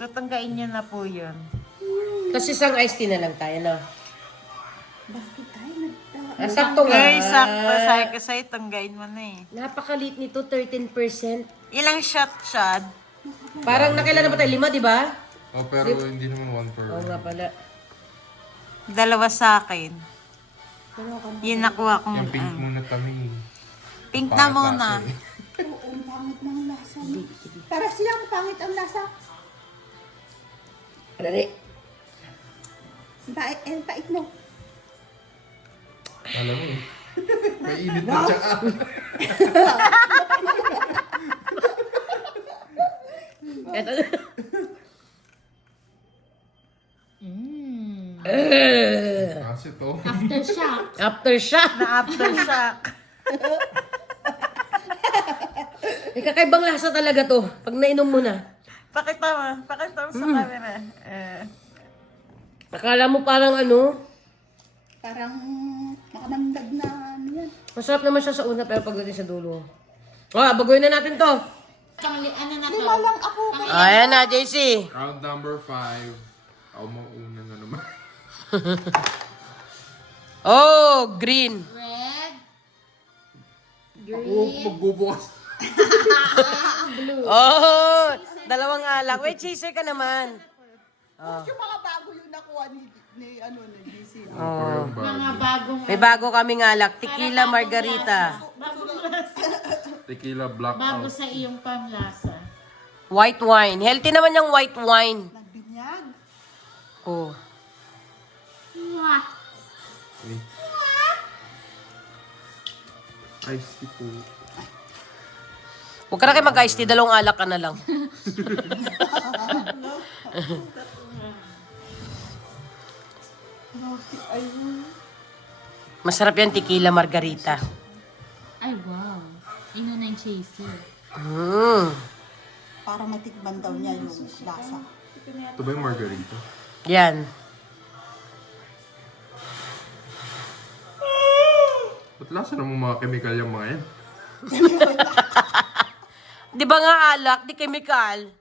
Tutunggain niyo na po yun. Kasi isang iced tea na lang tayo, no? Bakit ay nagtawa? Sakto nga. Ay, sakto. Sabi ko sa'yo, tunggain mo na eh. Napakaliit nito, 13%. Ilang shot, Chad? Parang nakailan na ba tayo? 5, di ba? Oh, pero hindi naman 1 per. Oo nga pala. 2 sa akin. Yun nakuha kong Yung pink muna kami. pink na muna. Oo, ang pangit ng lasa. Para silang pangit ang lasa. Dali. Bait, bait mo. Alam mo eh. May init na tsaka. Eto. Kasi to. Aftershock. Aftershock. Aftershock. Kakaibang lasa talaga to. Pag nainom mo na. Pakita mo sa camera. Akala mo parang ano, Parang makamamdag na ano yan. masarap naman siya sa una pero pagdating sa dulo. Baguhin na natin to. Ano na to? Lima lang ako. Ayan na, JC. Round number 5. Ako mauna na naman. Oh, green. Red. Ako magbubukas. Oh, dalawang alak. Wait, chaser ka naman. Yung mga bago yung nakuha ni DC. Parang bago. Mga bagong May bago kaming alak. Tequila margarita. Tequila blackout. bago sa iyong panlasa. White wine. Healthy naman yung white wine. Nagbinyag. Oh. Mwah! Eh. Iced tea po. Huwag ka na kayo mag-ice tea. Dalawang alak ka na lang. Masarap yan, tequila margarita. Ay, wow. Ino na yung chaser. Para matikman daw niya yung lasa. Ito ba yung margarita? Yan. Ba't lasa ng mga chemical yung mga yan? Di ba nga alak, di chemical?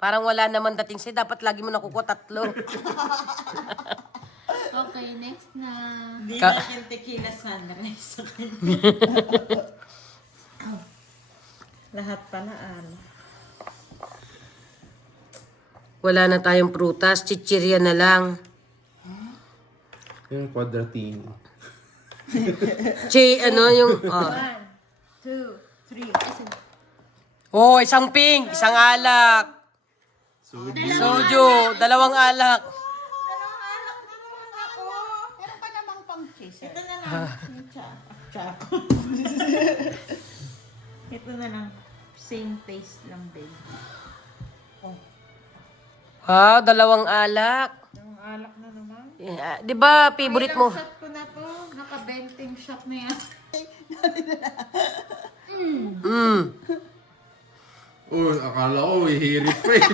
Parang wala naman dating sa'yo. Dapat lagi mo nakukuha 3. Okay, next na. Yung tequila sunrise sa kanya. Lahat pala Wala na tayong prutas. Chichirya na lang. Yung quadratini. Yung... Oh. 2, 3. Oh, isang pink, isang alak. Soju, dalawang alak. Meron ka namang pang chaser. Ito na lang. Chaco. Ito na lang. Same taste lang din. Wow, dalawang alak. Yung alak na naman. Yeah, di ba, favorite mo? Shot ko na to. Naka-venting shot na yan. Oh, akala ko hihirit pa eh.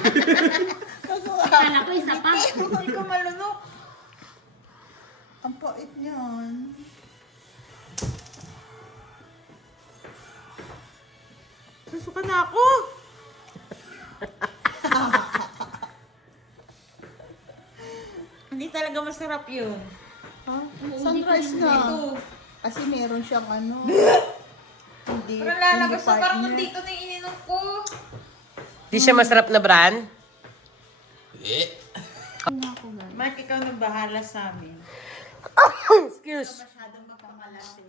Kala ko isa pa. Hindi ko malunok. Ang pait niyan. Susuka na ako. Hindi talaga masarap yun. Sunrise na. Kasi meron siyang hindi. Parang lalabas hindi na parang partner. nandito na yung ininom ko. Di siya masarap na brand? Mark, ikaw nang bahala sa amin. Excuse. Masyadong mapamalasin.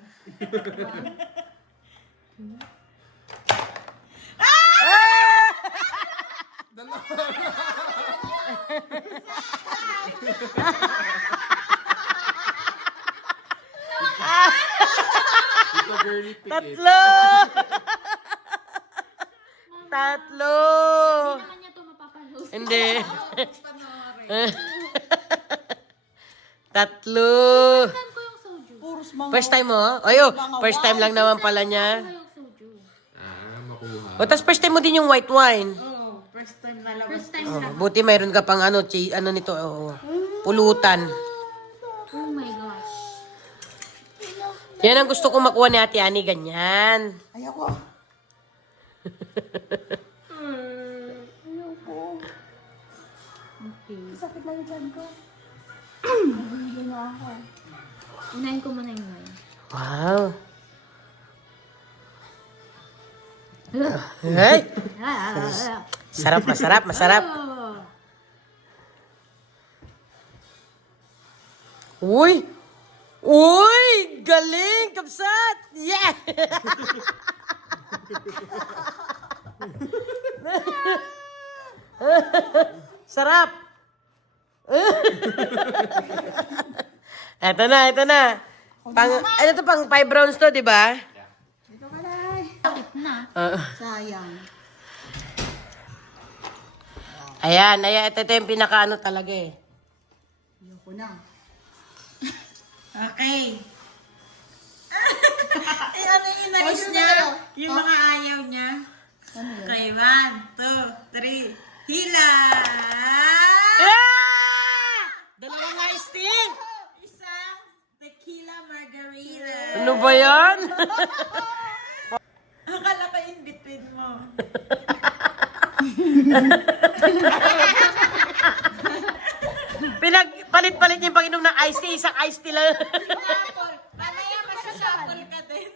Ito girly pick it. Tatlo! Tatlo! Naman niya to mapapanood. Hindi. Tatlo. Saan ko yung soju? Puros mga First time mo? Ayo, first time lang naman pala niya. Ano yung soju? Makuha. O, tas first time mo din yung white wine. Oh, first time na labas. First time Oh, lang. buti mayroon ka pang ano nito, pulutan. Oh my gosh. Yan ang gusto ko makuha ni Ate Ani, ganyan. Ayoko. Okay. Sakit lang yung dyan ko. Hindi na ako. Unahin ko muna yung wine. Wow. Hey! Sarap, masarap. Uy! Uy! Galing! Kapsat! Yeah! Sarap! Eto na. Ano to, pang 5 rounds to, di ba? Dito ka na. Sakit na. Sayang. Ayan, ito yung pinaka-ano talaga eh. Ayoko na. Okay. Eh, ano yung inalis niya? Yung mga ayaw niya. Okay, 1, 2, 3. Hila! Ah! Dalawang iced tea! Isang tequila margarita. Ano ba yan? Palit-palit niya yung pag-inom ng iced tea, isang iced tea lang. Mamaya masasapol ka din.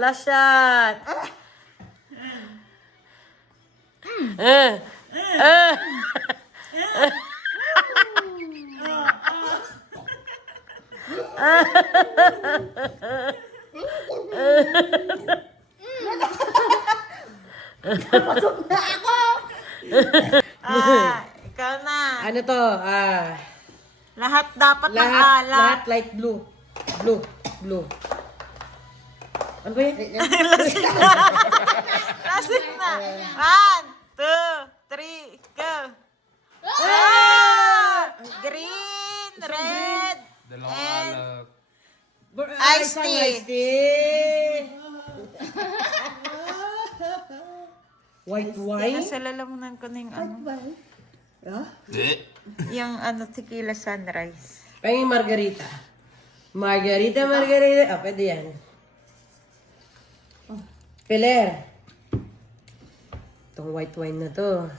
Last shot. Ikaw na. Ano to? Lahat dapat ng Lahat alat. light blue. Blue. Ano ba yan? Lasing na. 1, 2, 3, go. Green, red, Dalawang and alak. iced Isang tea. iced tea. White wine? Nasa lalamunan ko na yung ano. Ah? Yung ano, tequila sunrise. Ay, margarita. Margarita. Pwede yan. Piler. Itong white wine na to.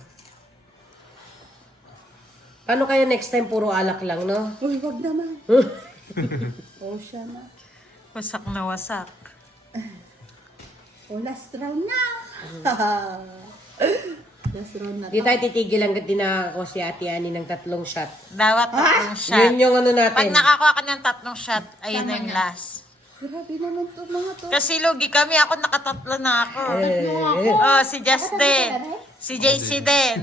Paano kaya next time puro alak lang, no? Uy, wag naman. Oh, siya na. Wasak na wasak. Oh, last round na. Last round na. Di tayo titigil hanggat di nakako si Ate Annie ng 3 shot. Dawat tatlong shot. Yun yung ano Pag natin. nakakuha ka ng 3 shot, ayun na yung last. Grabe naman to mga to. Kasi lugi kami, ako nakatatlo na ako. Oh, si Justin. Si JC din.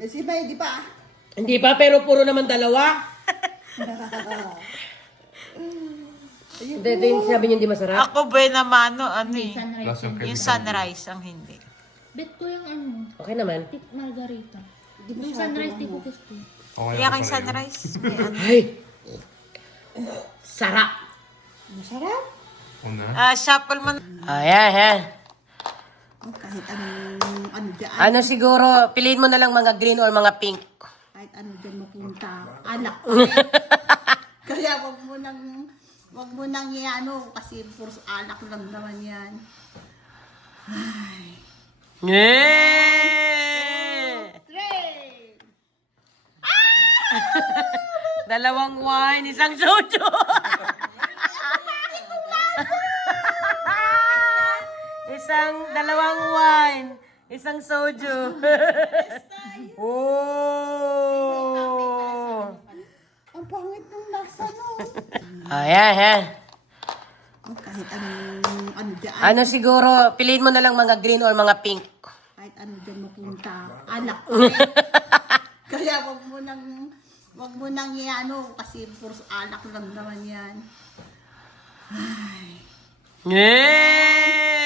Eh, si Bay, di pa. Hindi pa, pero puro naman dalawa. Hindi, ito yung sabi niyo hindi masarap. Ako ba naman, ano eh. Sunrise. Lasang Yung sunrise ang hindi. Bet ko yung ano, Okay naman. tik margarita. Yung sunrise, di ko gusto. Okay Kaya ako kayong pareho. sunrise. May ano. Ay! Sarap! Masarap. Ako na. Shuffle mo. Ayan. Oh, kahit anong ano dyan. Ano siguro, piliin mo na lang mga green or mga pink. Kahit ano dyan mapunta. Alak. Kaya wag mo nang iano kasi puro alak lang naman yan. Yeah! Dalawang wine, isang soju. Dalawang wine, isang soju. Oh! Ang pangit ng lasa no. Ayan. Oh, kahit anong ano dyan. Ano siguro, piliin mo na lang mga green or mga pink. Kahit ano dyan mapunta. Alak. Kaya wag mo nang iano kasi puro alak lang naman yan. Yeah!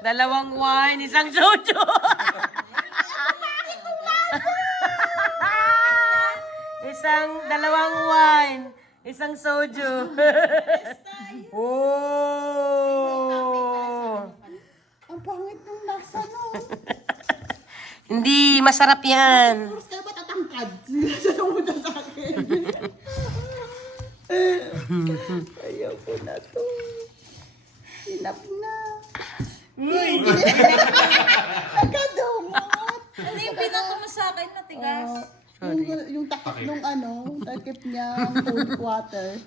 Dalawang wine, isang soju. Dalawang wine, isang soju. Oh! Ang pangit ng lasa no. Hindi masarap yan. Puros kaya ba tatangkad? Sino mo na sa akin? Ayaw ko na to. Sinap na. Uy! Nagkadumot! Ano yung pinato mo sa akin, matigas? Yung takip nung takip niya, cold water.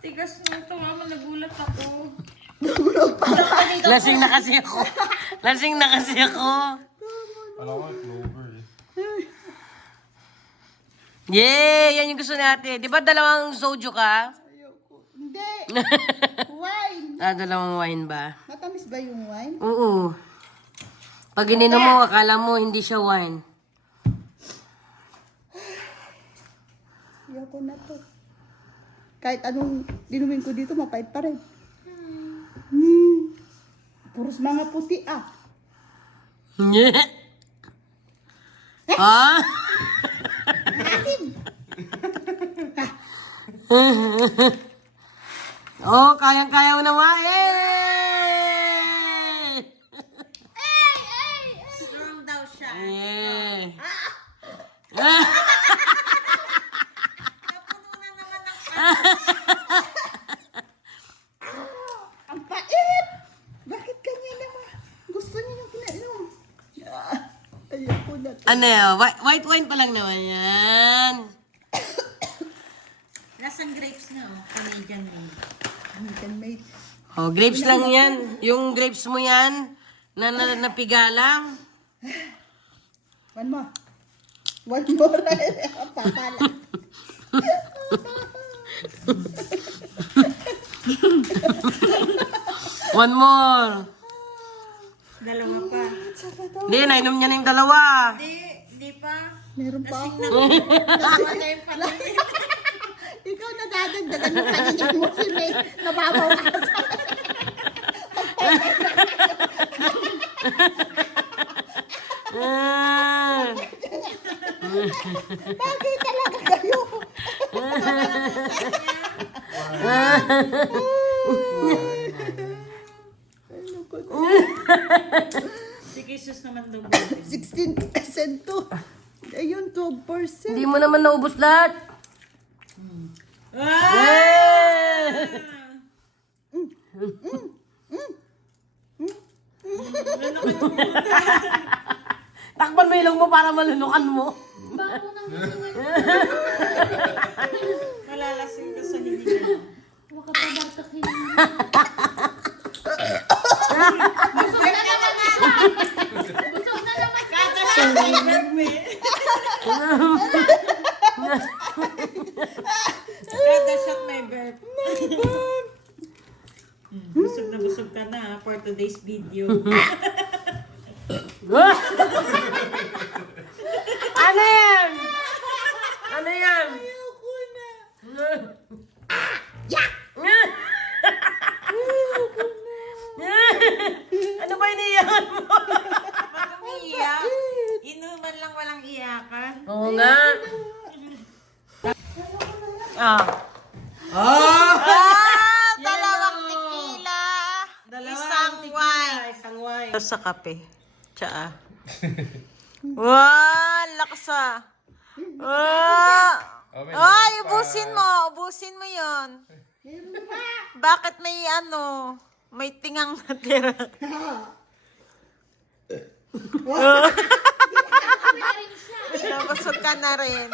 Tigas mo ito, mama. Nagulat ako. Lasing na kasi ako. Alam ko, clover eh. Yeah! Yan yung gusto natin. Di ba dalawang soju ka? Hindi! Wine! Dalawang wine ba? Matamis ba yung wine? Oo. Pag ininom mo, akala mo hindi siya wine. Ayaw ko na to. Kahit anong dinumin ko dito, mapait pa rin. Puros mga puti Yeah. Ah? Oh, kayang-kaya mo naman. Eh! Ano yun? White wine pa lang naman yan. Lasang grapes na, oh. Canadian made. American made. Oh, grapes lang yan. Yung grapes mo yan, na napiga lang. One more. One more. Papala. One more. Dalawa pa. Hindi, nainom niya na yung dalawa. Hindi pa. Meron pa ako. Dalawa na yung pala. Ikaw nadadagdagan mo kanina mo si May. Nababawasan. Ah. Bagay talaga kayo. Si Jesus naman daw. 16% to. Ayun, 12%. Hindi mo naman naubos lahat. Takpan mo ilong mo para malunukan mo. Malalasing ka sa hininga. Makapabartakin mo. Kada shot may burp. Busog na busog ka na for today's video. Ano yan? Ano yan? Ano ba iniiyakan mo? Pag umiiyak, inuman lang walang iyakan. Oo nga. Dalawang tequila. Isang wine. Isang wine. Sa kape. Tsaa. Wow, lakas ah. Ay, ubusin mo. Ubusin mo yon. Bakit may ano? May tingang natira. Busog ka na rin.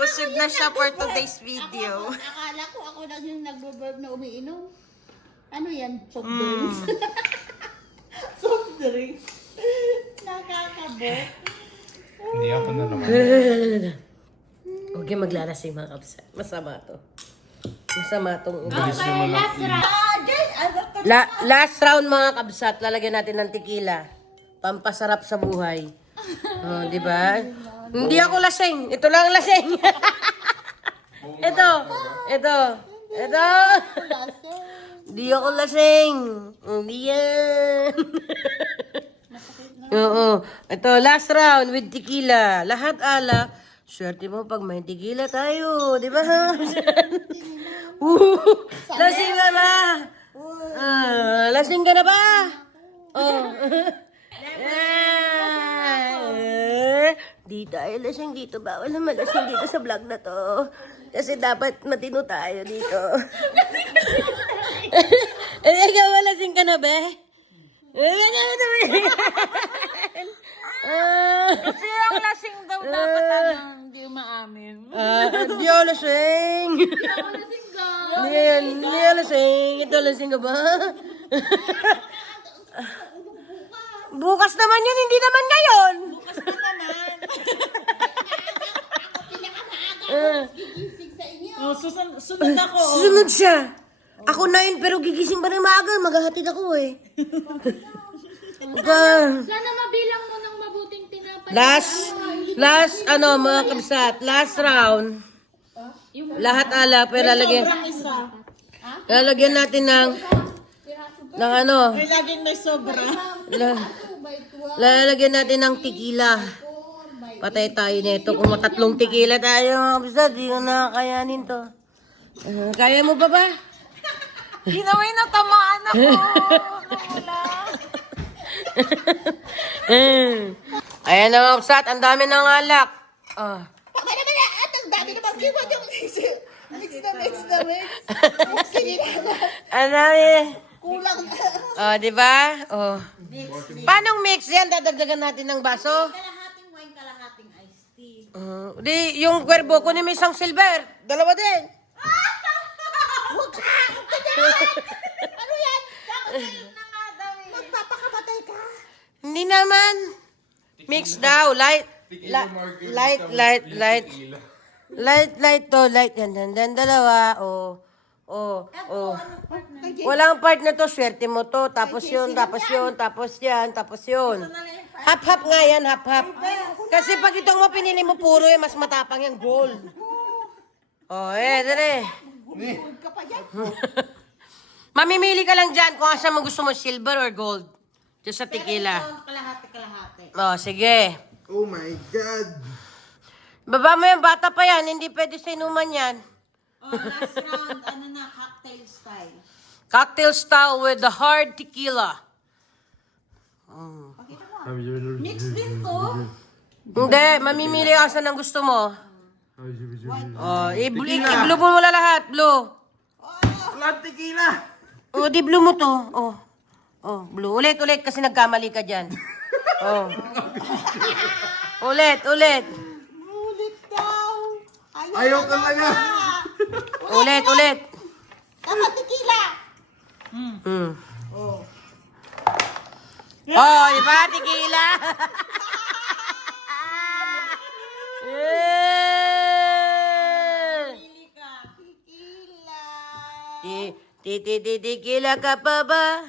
Busog na siya for today's video. Akala ko ako lang yung nagbo-verb na umiinom. Ano yan? Soft drinks? Soft drinks? Nakakabot. Hindi ako na naman. Huwag kayong maglalasing mga kapsa. Masama to. Masama tong Okay, last round. Last round mga kabsat, lalagyan natin ng tequila. Pampasarap sa buhay. Oh, di ba? Hindi ako lasing. Ito lang lasing. ito. Hindi ako lasing. Hindi yan. Oo. Ito, last round with tequila. Lahat ala. Swerte mo pag may tequila tayo. Di ba? Lasing ka ba? Lasing ka na ba? Oh. Di tayo lasing dito. Bawal naman lasing dito sa vlog na to. Kasi dapat matino tayo dito. Ikaw ba lasing ka na, be? Kasi ang lasing daw dapat hindi umaamin. Di ako lasing. Hindi ako lasing. Ito lasing ka ba? Bukas naman yun, hindi naman ngayon. Bukas pa naman. Sunod ako. Sunod siya. Ako 9 pero gigising pa ng maaga. Maghahatid ako eh. Sana mabilang mo ng mabuting tinapay. Last mga kabsat, last round. Lahat ala, pero lalagyan natin ng ano. May laging may sobra. Lalagyan natin ng tequila. Patay tayo nito. Kung matatlong tequila tayo, mga kabsat, di ko nakakayanin to. Kaya mo ba ba? Hindi na may natamaan ako. Wala. Ayan na mga kabsat, ang dami ng alak. Oh. Ang dami naman kiwan yung mix na mix. Sige na. Ang dami. Kulang na. Oh, di ba? Oh. Paano mix yan? Dadagdagan natin ng baso? Kalahating Di, yung kwerbo, kunin mo isang silver. Dalawa din. Ano yan? Magpapakamatay ka? Hindi naman. Mix daw. Light. Tequila margarita. Light. Light to. Light. Yan. Dalawa. Oh. Walang part na to. Swerte mo to. Tapos yun. Tapos yan. Tapos yun. Hap-hap nga yan. Hap-hap. Kasi pag itong mo pinili mo puro mas matapang yung gold. Oh, dali. Mamimili ka lang dyan kung asa mo gusto mo, silver or gold. Diyan sa tequila. Kalahati. Oh, sige. Oh my God! Baba mo yung bata pa yan. Hindi pwede sa inuman yan. Oh, last round, cocktail style. Cocktail style with the hard tequila. Mix din to. Hindi, mamimili ka saan ang gusto mo. Oh, i-blue mo muna lahat, blue. Walang tequila! Oh, di blue mo to. Oh, blue. Ulit kasi nagkamali ka dyan. Oh. Ulit. Ulit daw. Ayaw talaga! Ulit. Dapat tequila. Oh, iba, tequila. Tequila ka pa ba?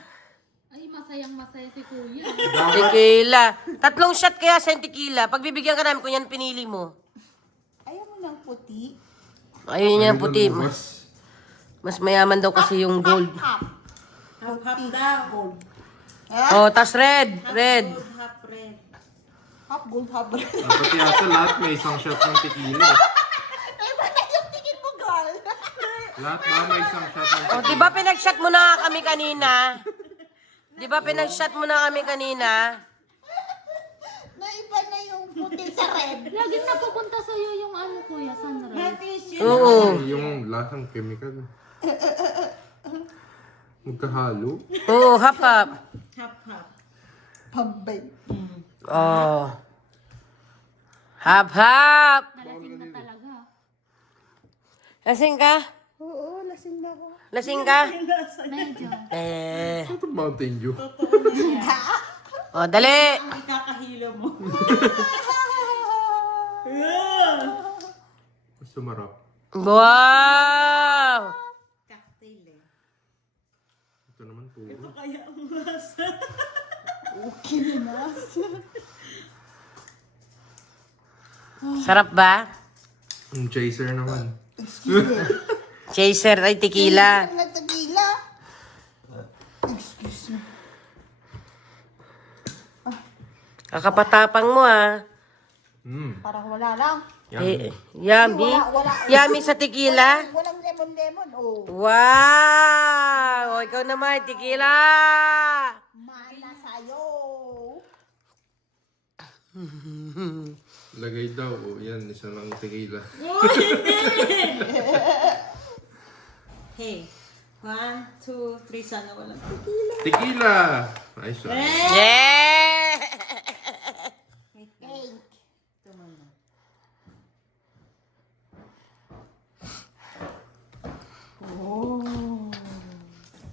Ay, masayang-masaya si Kuya. Tequila. 3 shot kaya sa tequila. Pagbibigyan ka namin kung yan pinili mo. Ayaw mo ng puti. Ayun niya puti. Mas mayaman daw kasi yung gold. Half daw. Oh, tas red. Half red. Half gold, half red. Dapat yata lahat may isang shot ng tequila. Iba na yung tingin mo, girl. Lahat ba may isang shot ng Oh, tequila? di ba pinag-shot mo na kami kanina? Na iba na yung puti sa red. Lagi napupunta sa'yo yung ano, Kuya, sunrise. Oo. Yung lasang chemical. Magkahalo. Oo, hap-hap. Pambay. Oh. Hap-hap. Nalasing na talaga. Lasing ka? Oo, lasing na ako. Lasing ka? Medyo. Ito Mountain Dew. Oh, dali. Mas sumarap. Wow! Ito naman puro. Sarap ba? Yung chaser naman. Chaser ay tequila. Ang tequila. Excuse me. Kakapatapang mo ah. Parang wala lang. Yummy. Wala. Yummy sa tequila. Walang lemon-lemon. Oh. Wow! O, ikaw naman, tequila! Mana sa'yo. Lagay daw. Oh, yan. Isa lang tequila. Hey, 1, 2, 3, sana walang Tequila! Ay, sorry. Yeah!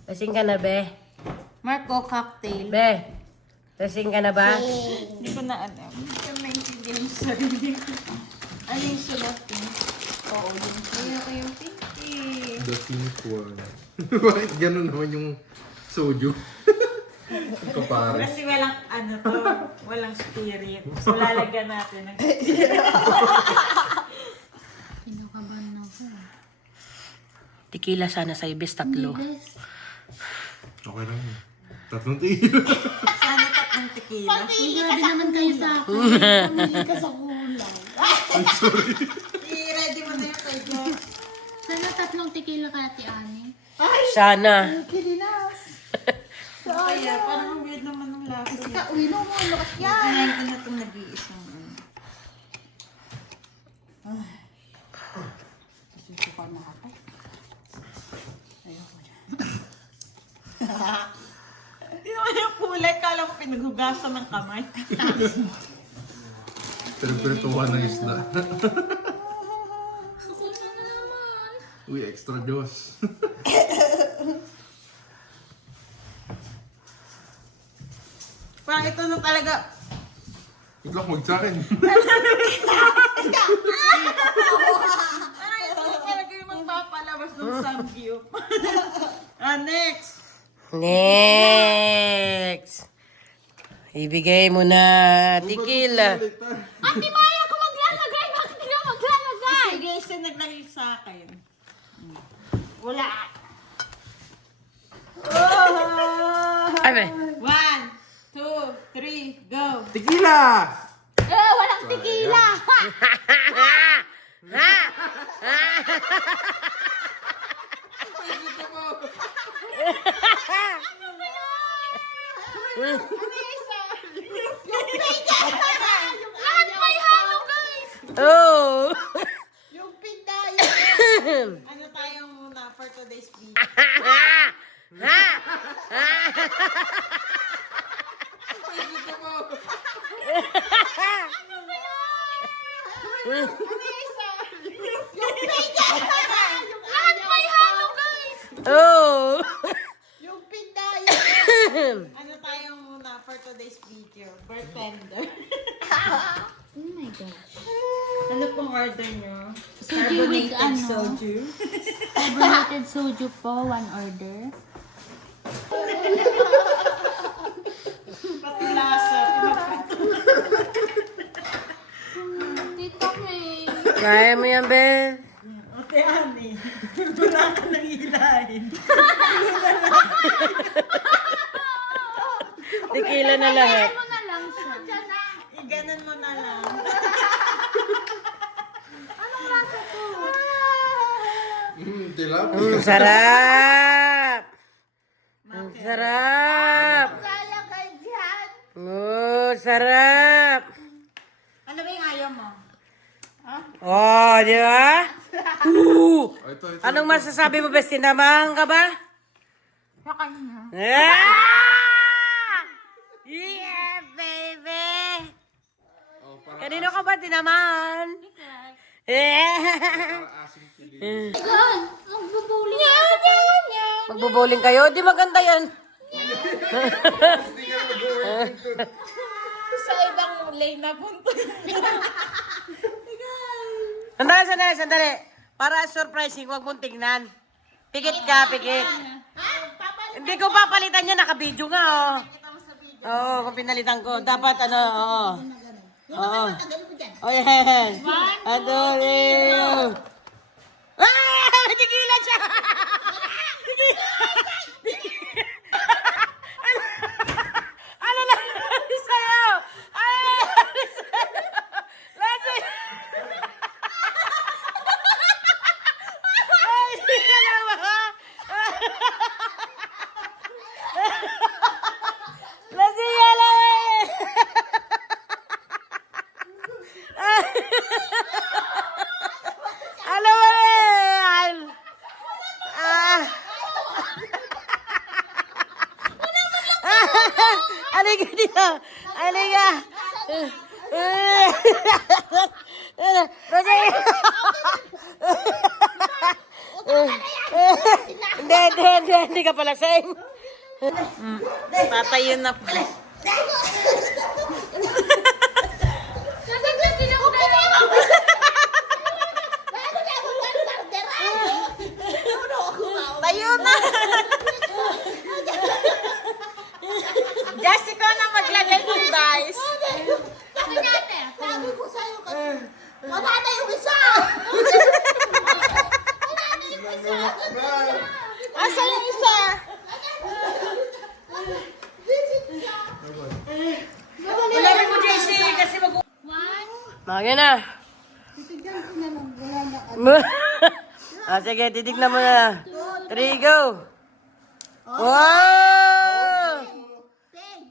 Lasing ka na, be? Marco cocktail. Be, lasing ka na ba? Hindi ko na alam. Hindi ko naintindihan yung sarili ko. Ano yung sulat ko? Oo, yung ayoko yung pinky. The pink one. Bakit ganun naman yung soju? Kapare. Kasi walang ano to, walang spirit. So lalagyan natin ng Kinakabahan na ako. Tequila sana sa ibis, 3. Yes. Okay lang yun. 3 tequila. sana tatlong tequila. Uy, grabe naman kayo sa akin. Pamili ka sa kulay. I-ready mo na yung kay Jack. Sana 3 tequila kaya Ate Ani. Sana. Kilinas. Kaya parang ang weird naman ng lasa. Uinom mo. Lakas yan. Kinain ko na itong nag-iisang ano. Susuka na ako. Hindi naman yung kulay. Kala ko pinaghugasan ng kamay. Pinagprituhan ng isda. Uy, extra Diyos. Parang ito na talaga. Good luck mag-sakin. Parang ito na talaga yung magpapalabas ng samgyup. Next. Next. Ibigay mo na, Tikila. Ate Maya, ako maglalagay! Bakit hindi ako maglalagay? Sige, isa naglagay sa akin. Wala. Ano? 1, 2, 3, go! Tequila! Walang tequila! Lahat may halo, guys! Oh! Yung pinay. Ano tayo muna for today's video? Lahat may halo, guys! Oh! Yung pinay. Ano tayo muna for today's video? Bartender. Oh my gosh. Ano pong order nyo? Soju with ano? soju. Carbonated soju po, 1 order. Pati lasa. Tita May. Kaya mo yan, be? Ate Ani, wala ka nang hilahin. Tikila na lahat. Ano na lang siya? Iganan mo na lang. Anong lasa to? Tilapia. Sarap! Ang sarap! Kaya kayo dyan. Oh, sarap! Ano ba yung ayaw mo? Oh, di ba? Oh, ito. Anong masasabi mo, Besti? Namang ka ba? Sa kanya. Ah! Yeah, baby! Oh, para Kanino ka ba tinaman? Eh! Gan! Magbubuli yan! Magbo-bowling kayo? Di maganda yan. Sa ibang lane na punto. Sandali. Para surprising, huwag mong tingnan. Pikit ka, pikit. Hindi ko papalitan yan, naka-video nga, oh. Oo, kung pinalitan ko. Dapat, ano, oo. Oo. Oh, yan. Adore. Ah! Tigilan siya! Ano na sa'yo? Ano sa'yo? Lasing! Ay, hindi ka na ba? Lasing ka na eh! Ano ba eh? Aliga dito! Aliga! Hindi ka pala sing. Tatayin na po. Nasaglas din ako kaya! Tayo na! Jessica na maglagay ng dice. Sabi ko sa'yo kasi. Wala na yung isa. Asa yung isa? Ulapin mo, JC, kasi Mga na. Titignan ko na lang. Wala na. Sige, titignan mo na. 3, go! Wow! Pink.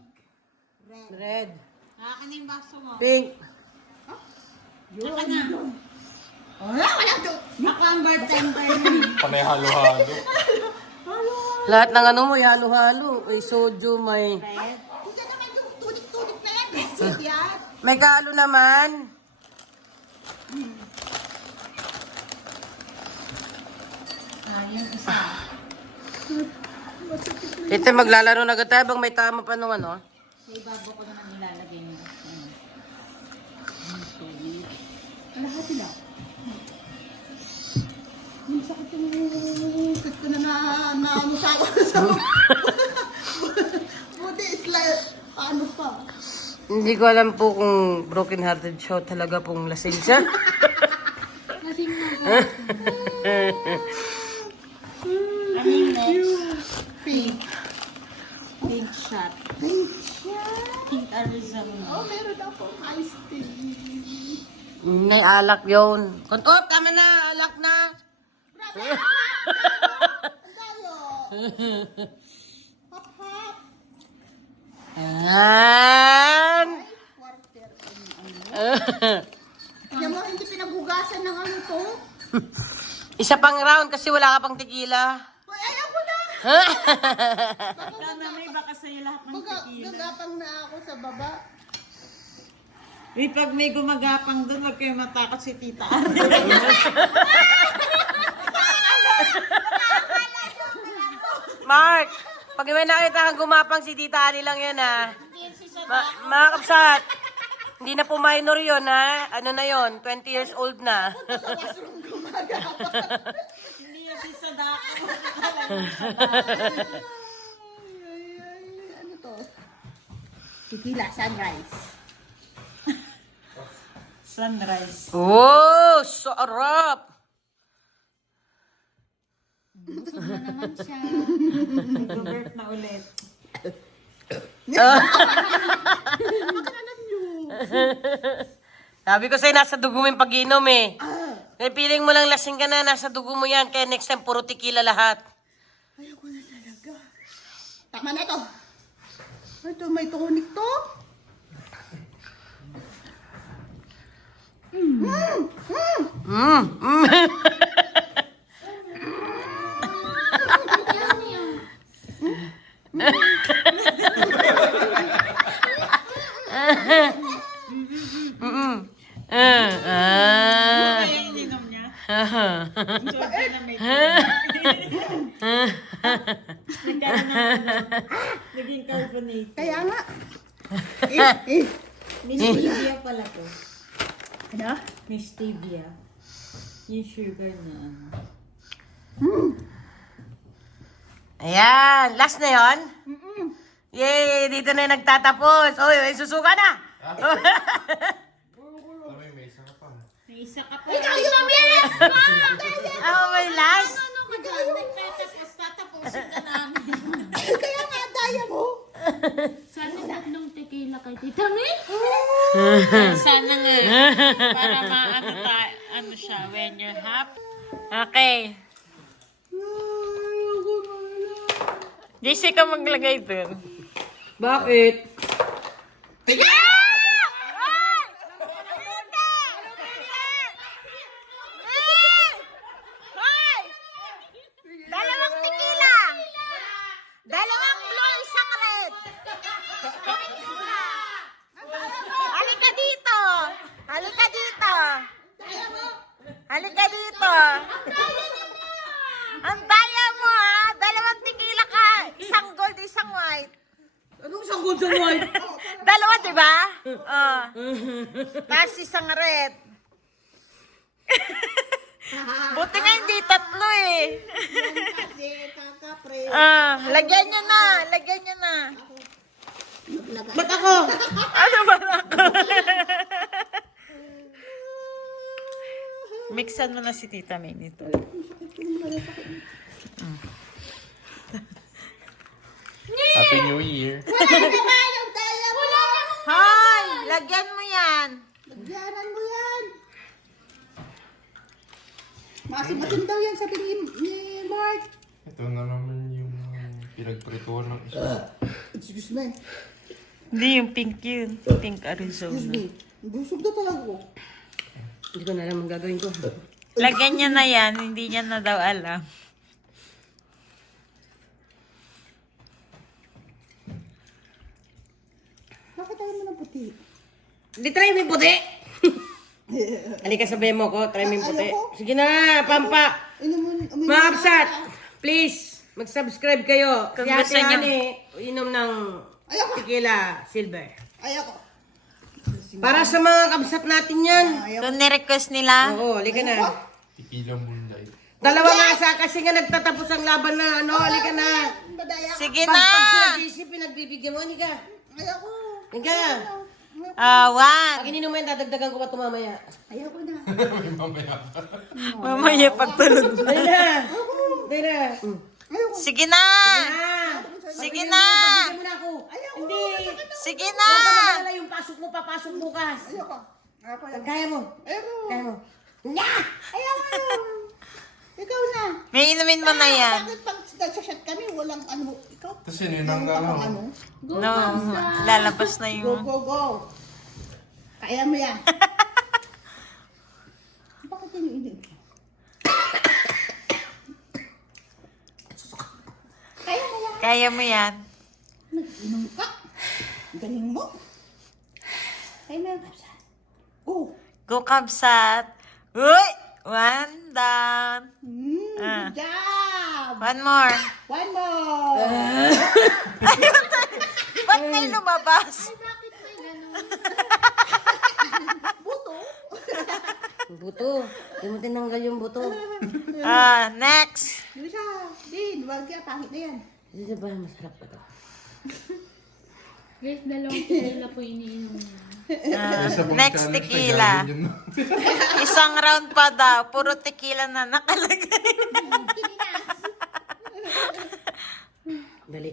Red. Akin na yung baso mo. Pink. Saka na. Wala to. Ako ang bartender. Panay halo-halo. Lahat ng ano mo, halo-halo. May soju, may... Hindi naman yung tulik-tulik na yan. Kasi yan. May kalo naman. Yung isa. Tita, maglalaro na agad tayo bang may tama pa nung ano? Sa ibabaw ko naman nilalagay niya. Lahat nila. Yung sakit yung sakit ko na namusaka sa buti is like, ano pa. Hindi ko alam po kung broken hearted show talaga pong lasing siya. Lasing na po. Ano yung next? Pink. Pink shot. Pink Arizona. Oh, meron akong iced tea. May alak yun. Oh, tama na, alak na. Hop, hop. Ayan. Quarter. Kaya mo, hindi pinaghugasan ng ano to. Isa pang round kasi wala ka pang tequila. Uy, ayaw ko na. Tama, may baka sa'yo lahat ng tequila. Gagapang na ako sa baba. Uy, pag may gumagapang doon, huwag kayo matakot si Tita Ari. Mark, pag may nakita kang gumapang si Tita Ani lang yan ha. Mga kapsat, hindi na po minor yun ha. Ano na yun, 20 years old na. Hindi yung si Sadako. Ano to? Tequila, sunrise. Sunrise. Oh, sarap! Busog na naman siya. Nag-birth na ulit. Sabi ko sa'yo, nasa dugo mo yung pag-inom eh. Kaya piling mo lang lasing ka na, nasa dugo mo yan. Kaya next time, puro tequila lahat. Ayaw ko na talaga. Tama na to. Ito, may tonic to. Kaya yung ininom niya. Sobrang na may nagkaroon na naging carbonated. Kaya nga. Miss Stevia pala to. Ano? Miss Stevia. Yung sugar na ano. Ayan, last na yon. Yay, dito na yung nagtatapos. Oy, susuka na. May isa ka pa. Ikaw yung yes! Ako may last? Ikaw yung nagtatapos, tatapusin ka namin. Kaya nga, daya mo. Sana tatlong tequila kay Tita May. Sana nga. Para maano tayo, ano siya, when you're happy. Okay. JC ka maglagay dun. Bakit? Dalawang tequila! Dalawang blue, isang red! Halika dito! Halika dito! Halika dito! Ang daya mo ha! Dalawang tequila ka! Isang gold, isang white. Anong isang gold sa white? Dalawa, di ba? Oh. Tapos isang red. Buti nga hindi tatlo eh. Kasi kakapre. Lagyan nyo na. Lagyan nyo na. Ba't ako? Ano ba ako? Mixan mo na si Tita May nito. Happy New Year. Hoy! Lagyan mo yan. Lagyanan mo yan. Masim-masim daw yan sabi ni Mark. Ito na naman yung pinagprituan ng isa. Excuse me. Hindi, yung pink yun. Pink Arizona. Busog na talaga ko. Hindi ko na alam ang gagawin ko. Lagyan niya na yan, hindi niya na daw alam. Bakit ayaw mo ng puti? Di try mo yung puti. Halika sabihin mo ko, try mo yung puti. Sige na, pampa. Inom mo Mga kapsat, please, mag-subscribe kayo. Kung Si Ate gusto niyo- Ani, inom ng tequila silver. Ayoko. Para sa mga kapsat natin yan. Kung ni-request nila, Oo, halika na. Tequila Moonlight. Dalawa nga sa kasi nga nagtatapos ang laban na ano, halika na. Madaya. sige Pag sila na! JC, pinagbibigyan mo, halika. Ayoko. Halika. One. Pag ininom mo yan, dadagdagan ko pa ito mamaya. Ayoko na. Mamaya pa. Mamaya pagtulog. Dali na. Dali na. Sige na! Sige na! Pagbisan mo na ako. Hindi. Sige na! Huwag ka mag-alala yung pasok mo, papasok bukas. Ayoko. Ayoko na. Kaya mo. Ayoko. Kaya mo. Nya! Ayoko. Ikaw na. May inumin mo na yan. Bakit pag nag-shot kami, walang ano, ikaw? Tapos yun yung ano. Ano? No, lalabas na Go, yung... go, go. Kaya mo yan. Bakit yun hindi? Kaya mo yan. Kaya mo yan. Nag-inom ka. Galing mo. Kaya mo yan, kapsa. Go. Go, Kabsat. Uy! One down. Good job. One more. One more. Ba't may lumabas? Bakit may ganun? Buto. Hindi mo tinanggal yung buto. Next. Di siya. Di, wag ka. Pangit na yan. Hindi ba masarap pa to? Guys, dalawang tequila po iniinom niya. Next tequila. Isang round pa daw. Puro tequila na nakalagay. Dali.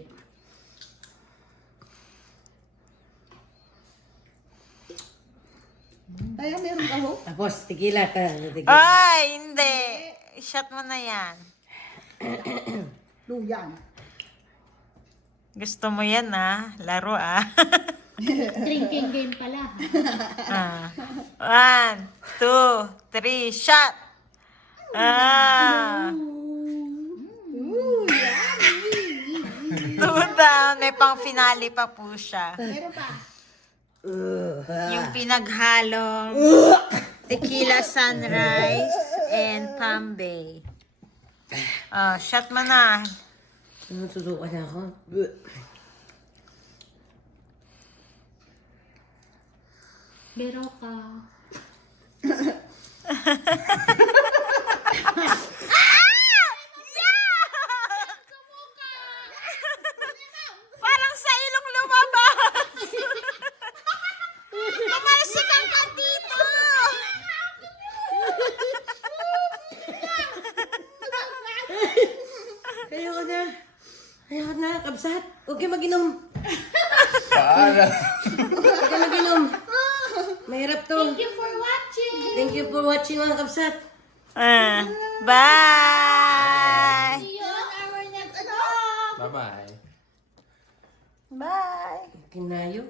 Kaya meron ka ho. Tapos, tequila ka. Tequila. Ay, hindi. Shot mo na yan. Luyan. Gusto mo yan laro Drinking game pala. One, two, three, shot! Two down. May pang finale pa po siya. Meron pa. Yung pinaghalong tequila sunrise and Pambay. Shot mo na. Ano, susuka na ako? Pero ka. Parang sa ilong lumabas. Tumalsikan ka dito. Ayoko na. Ayoko na, kapsat. Huwag kayo mag-inom. Para. Huwag kayo mag-inom. Mahirap to. Thank you for watching! Thank you for watching, mga kapsat. Bye. See you on our next vlog! Bye-bye. Bye. Kinayo.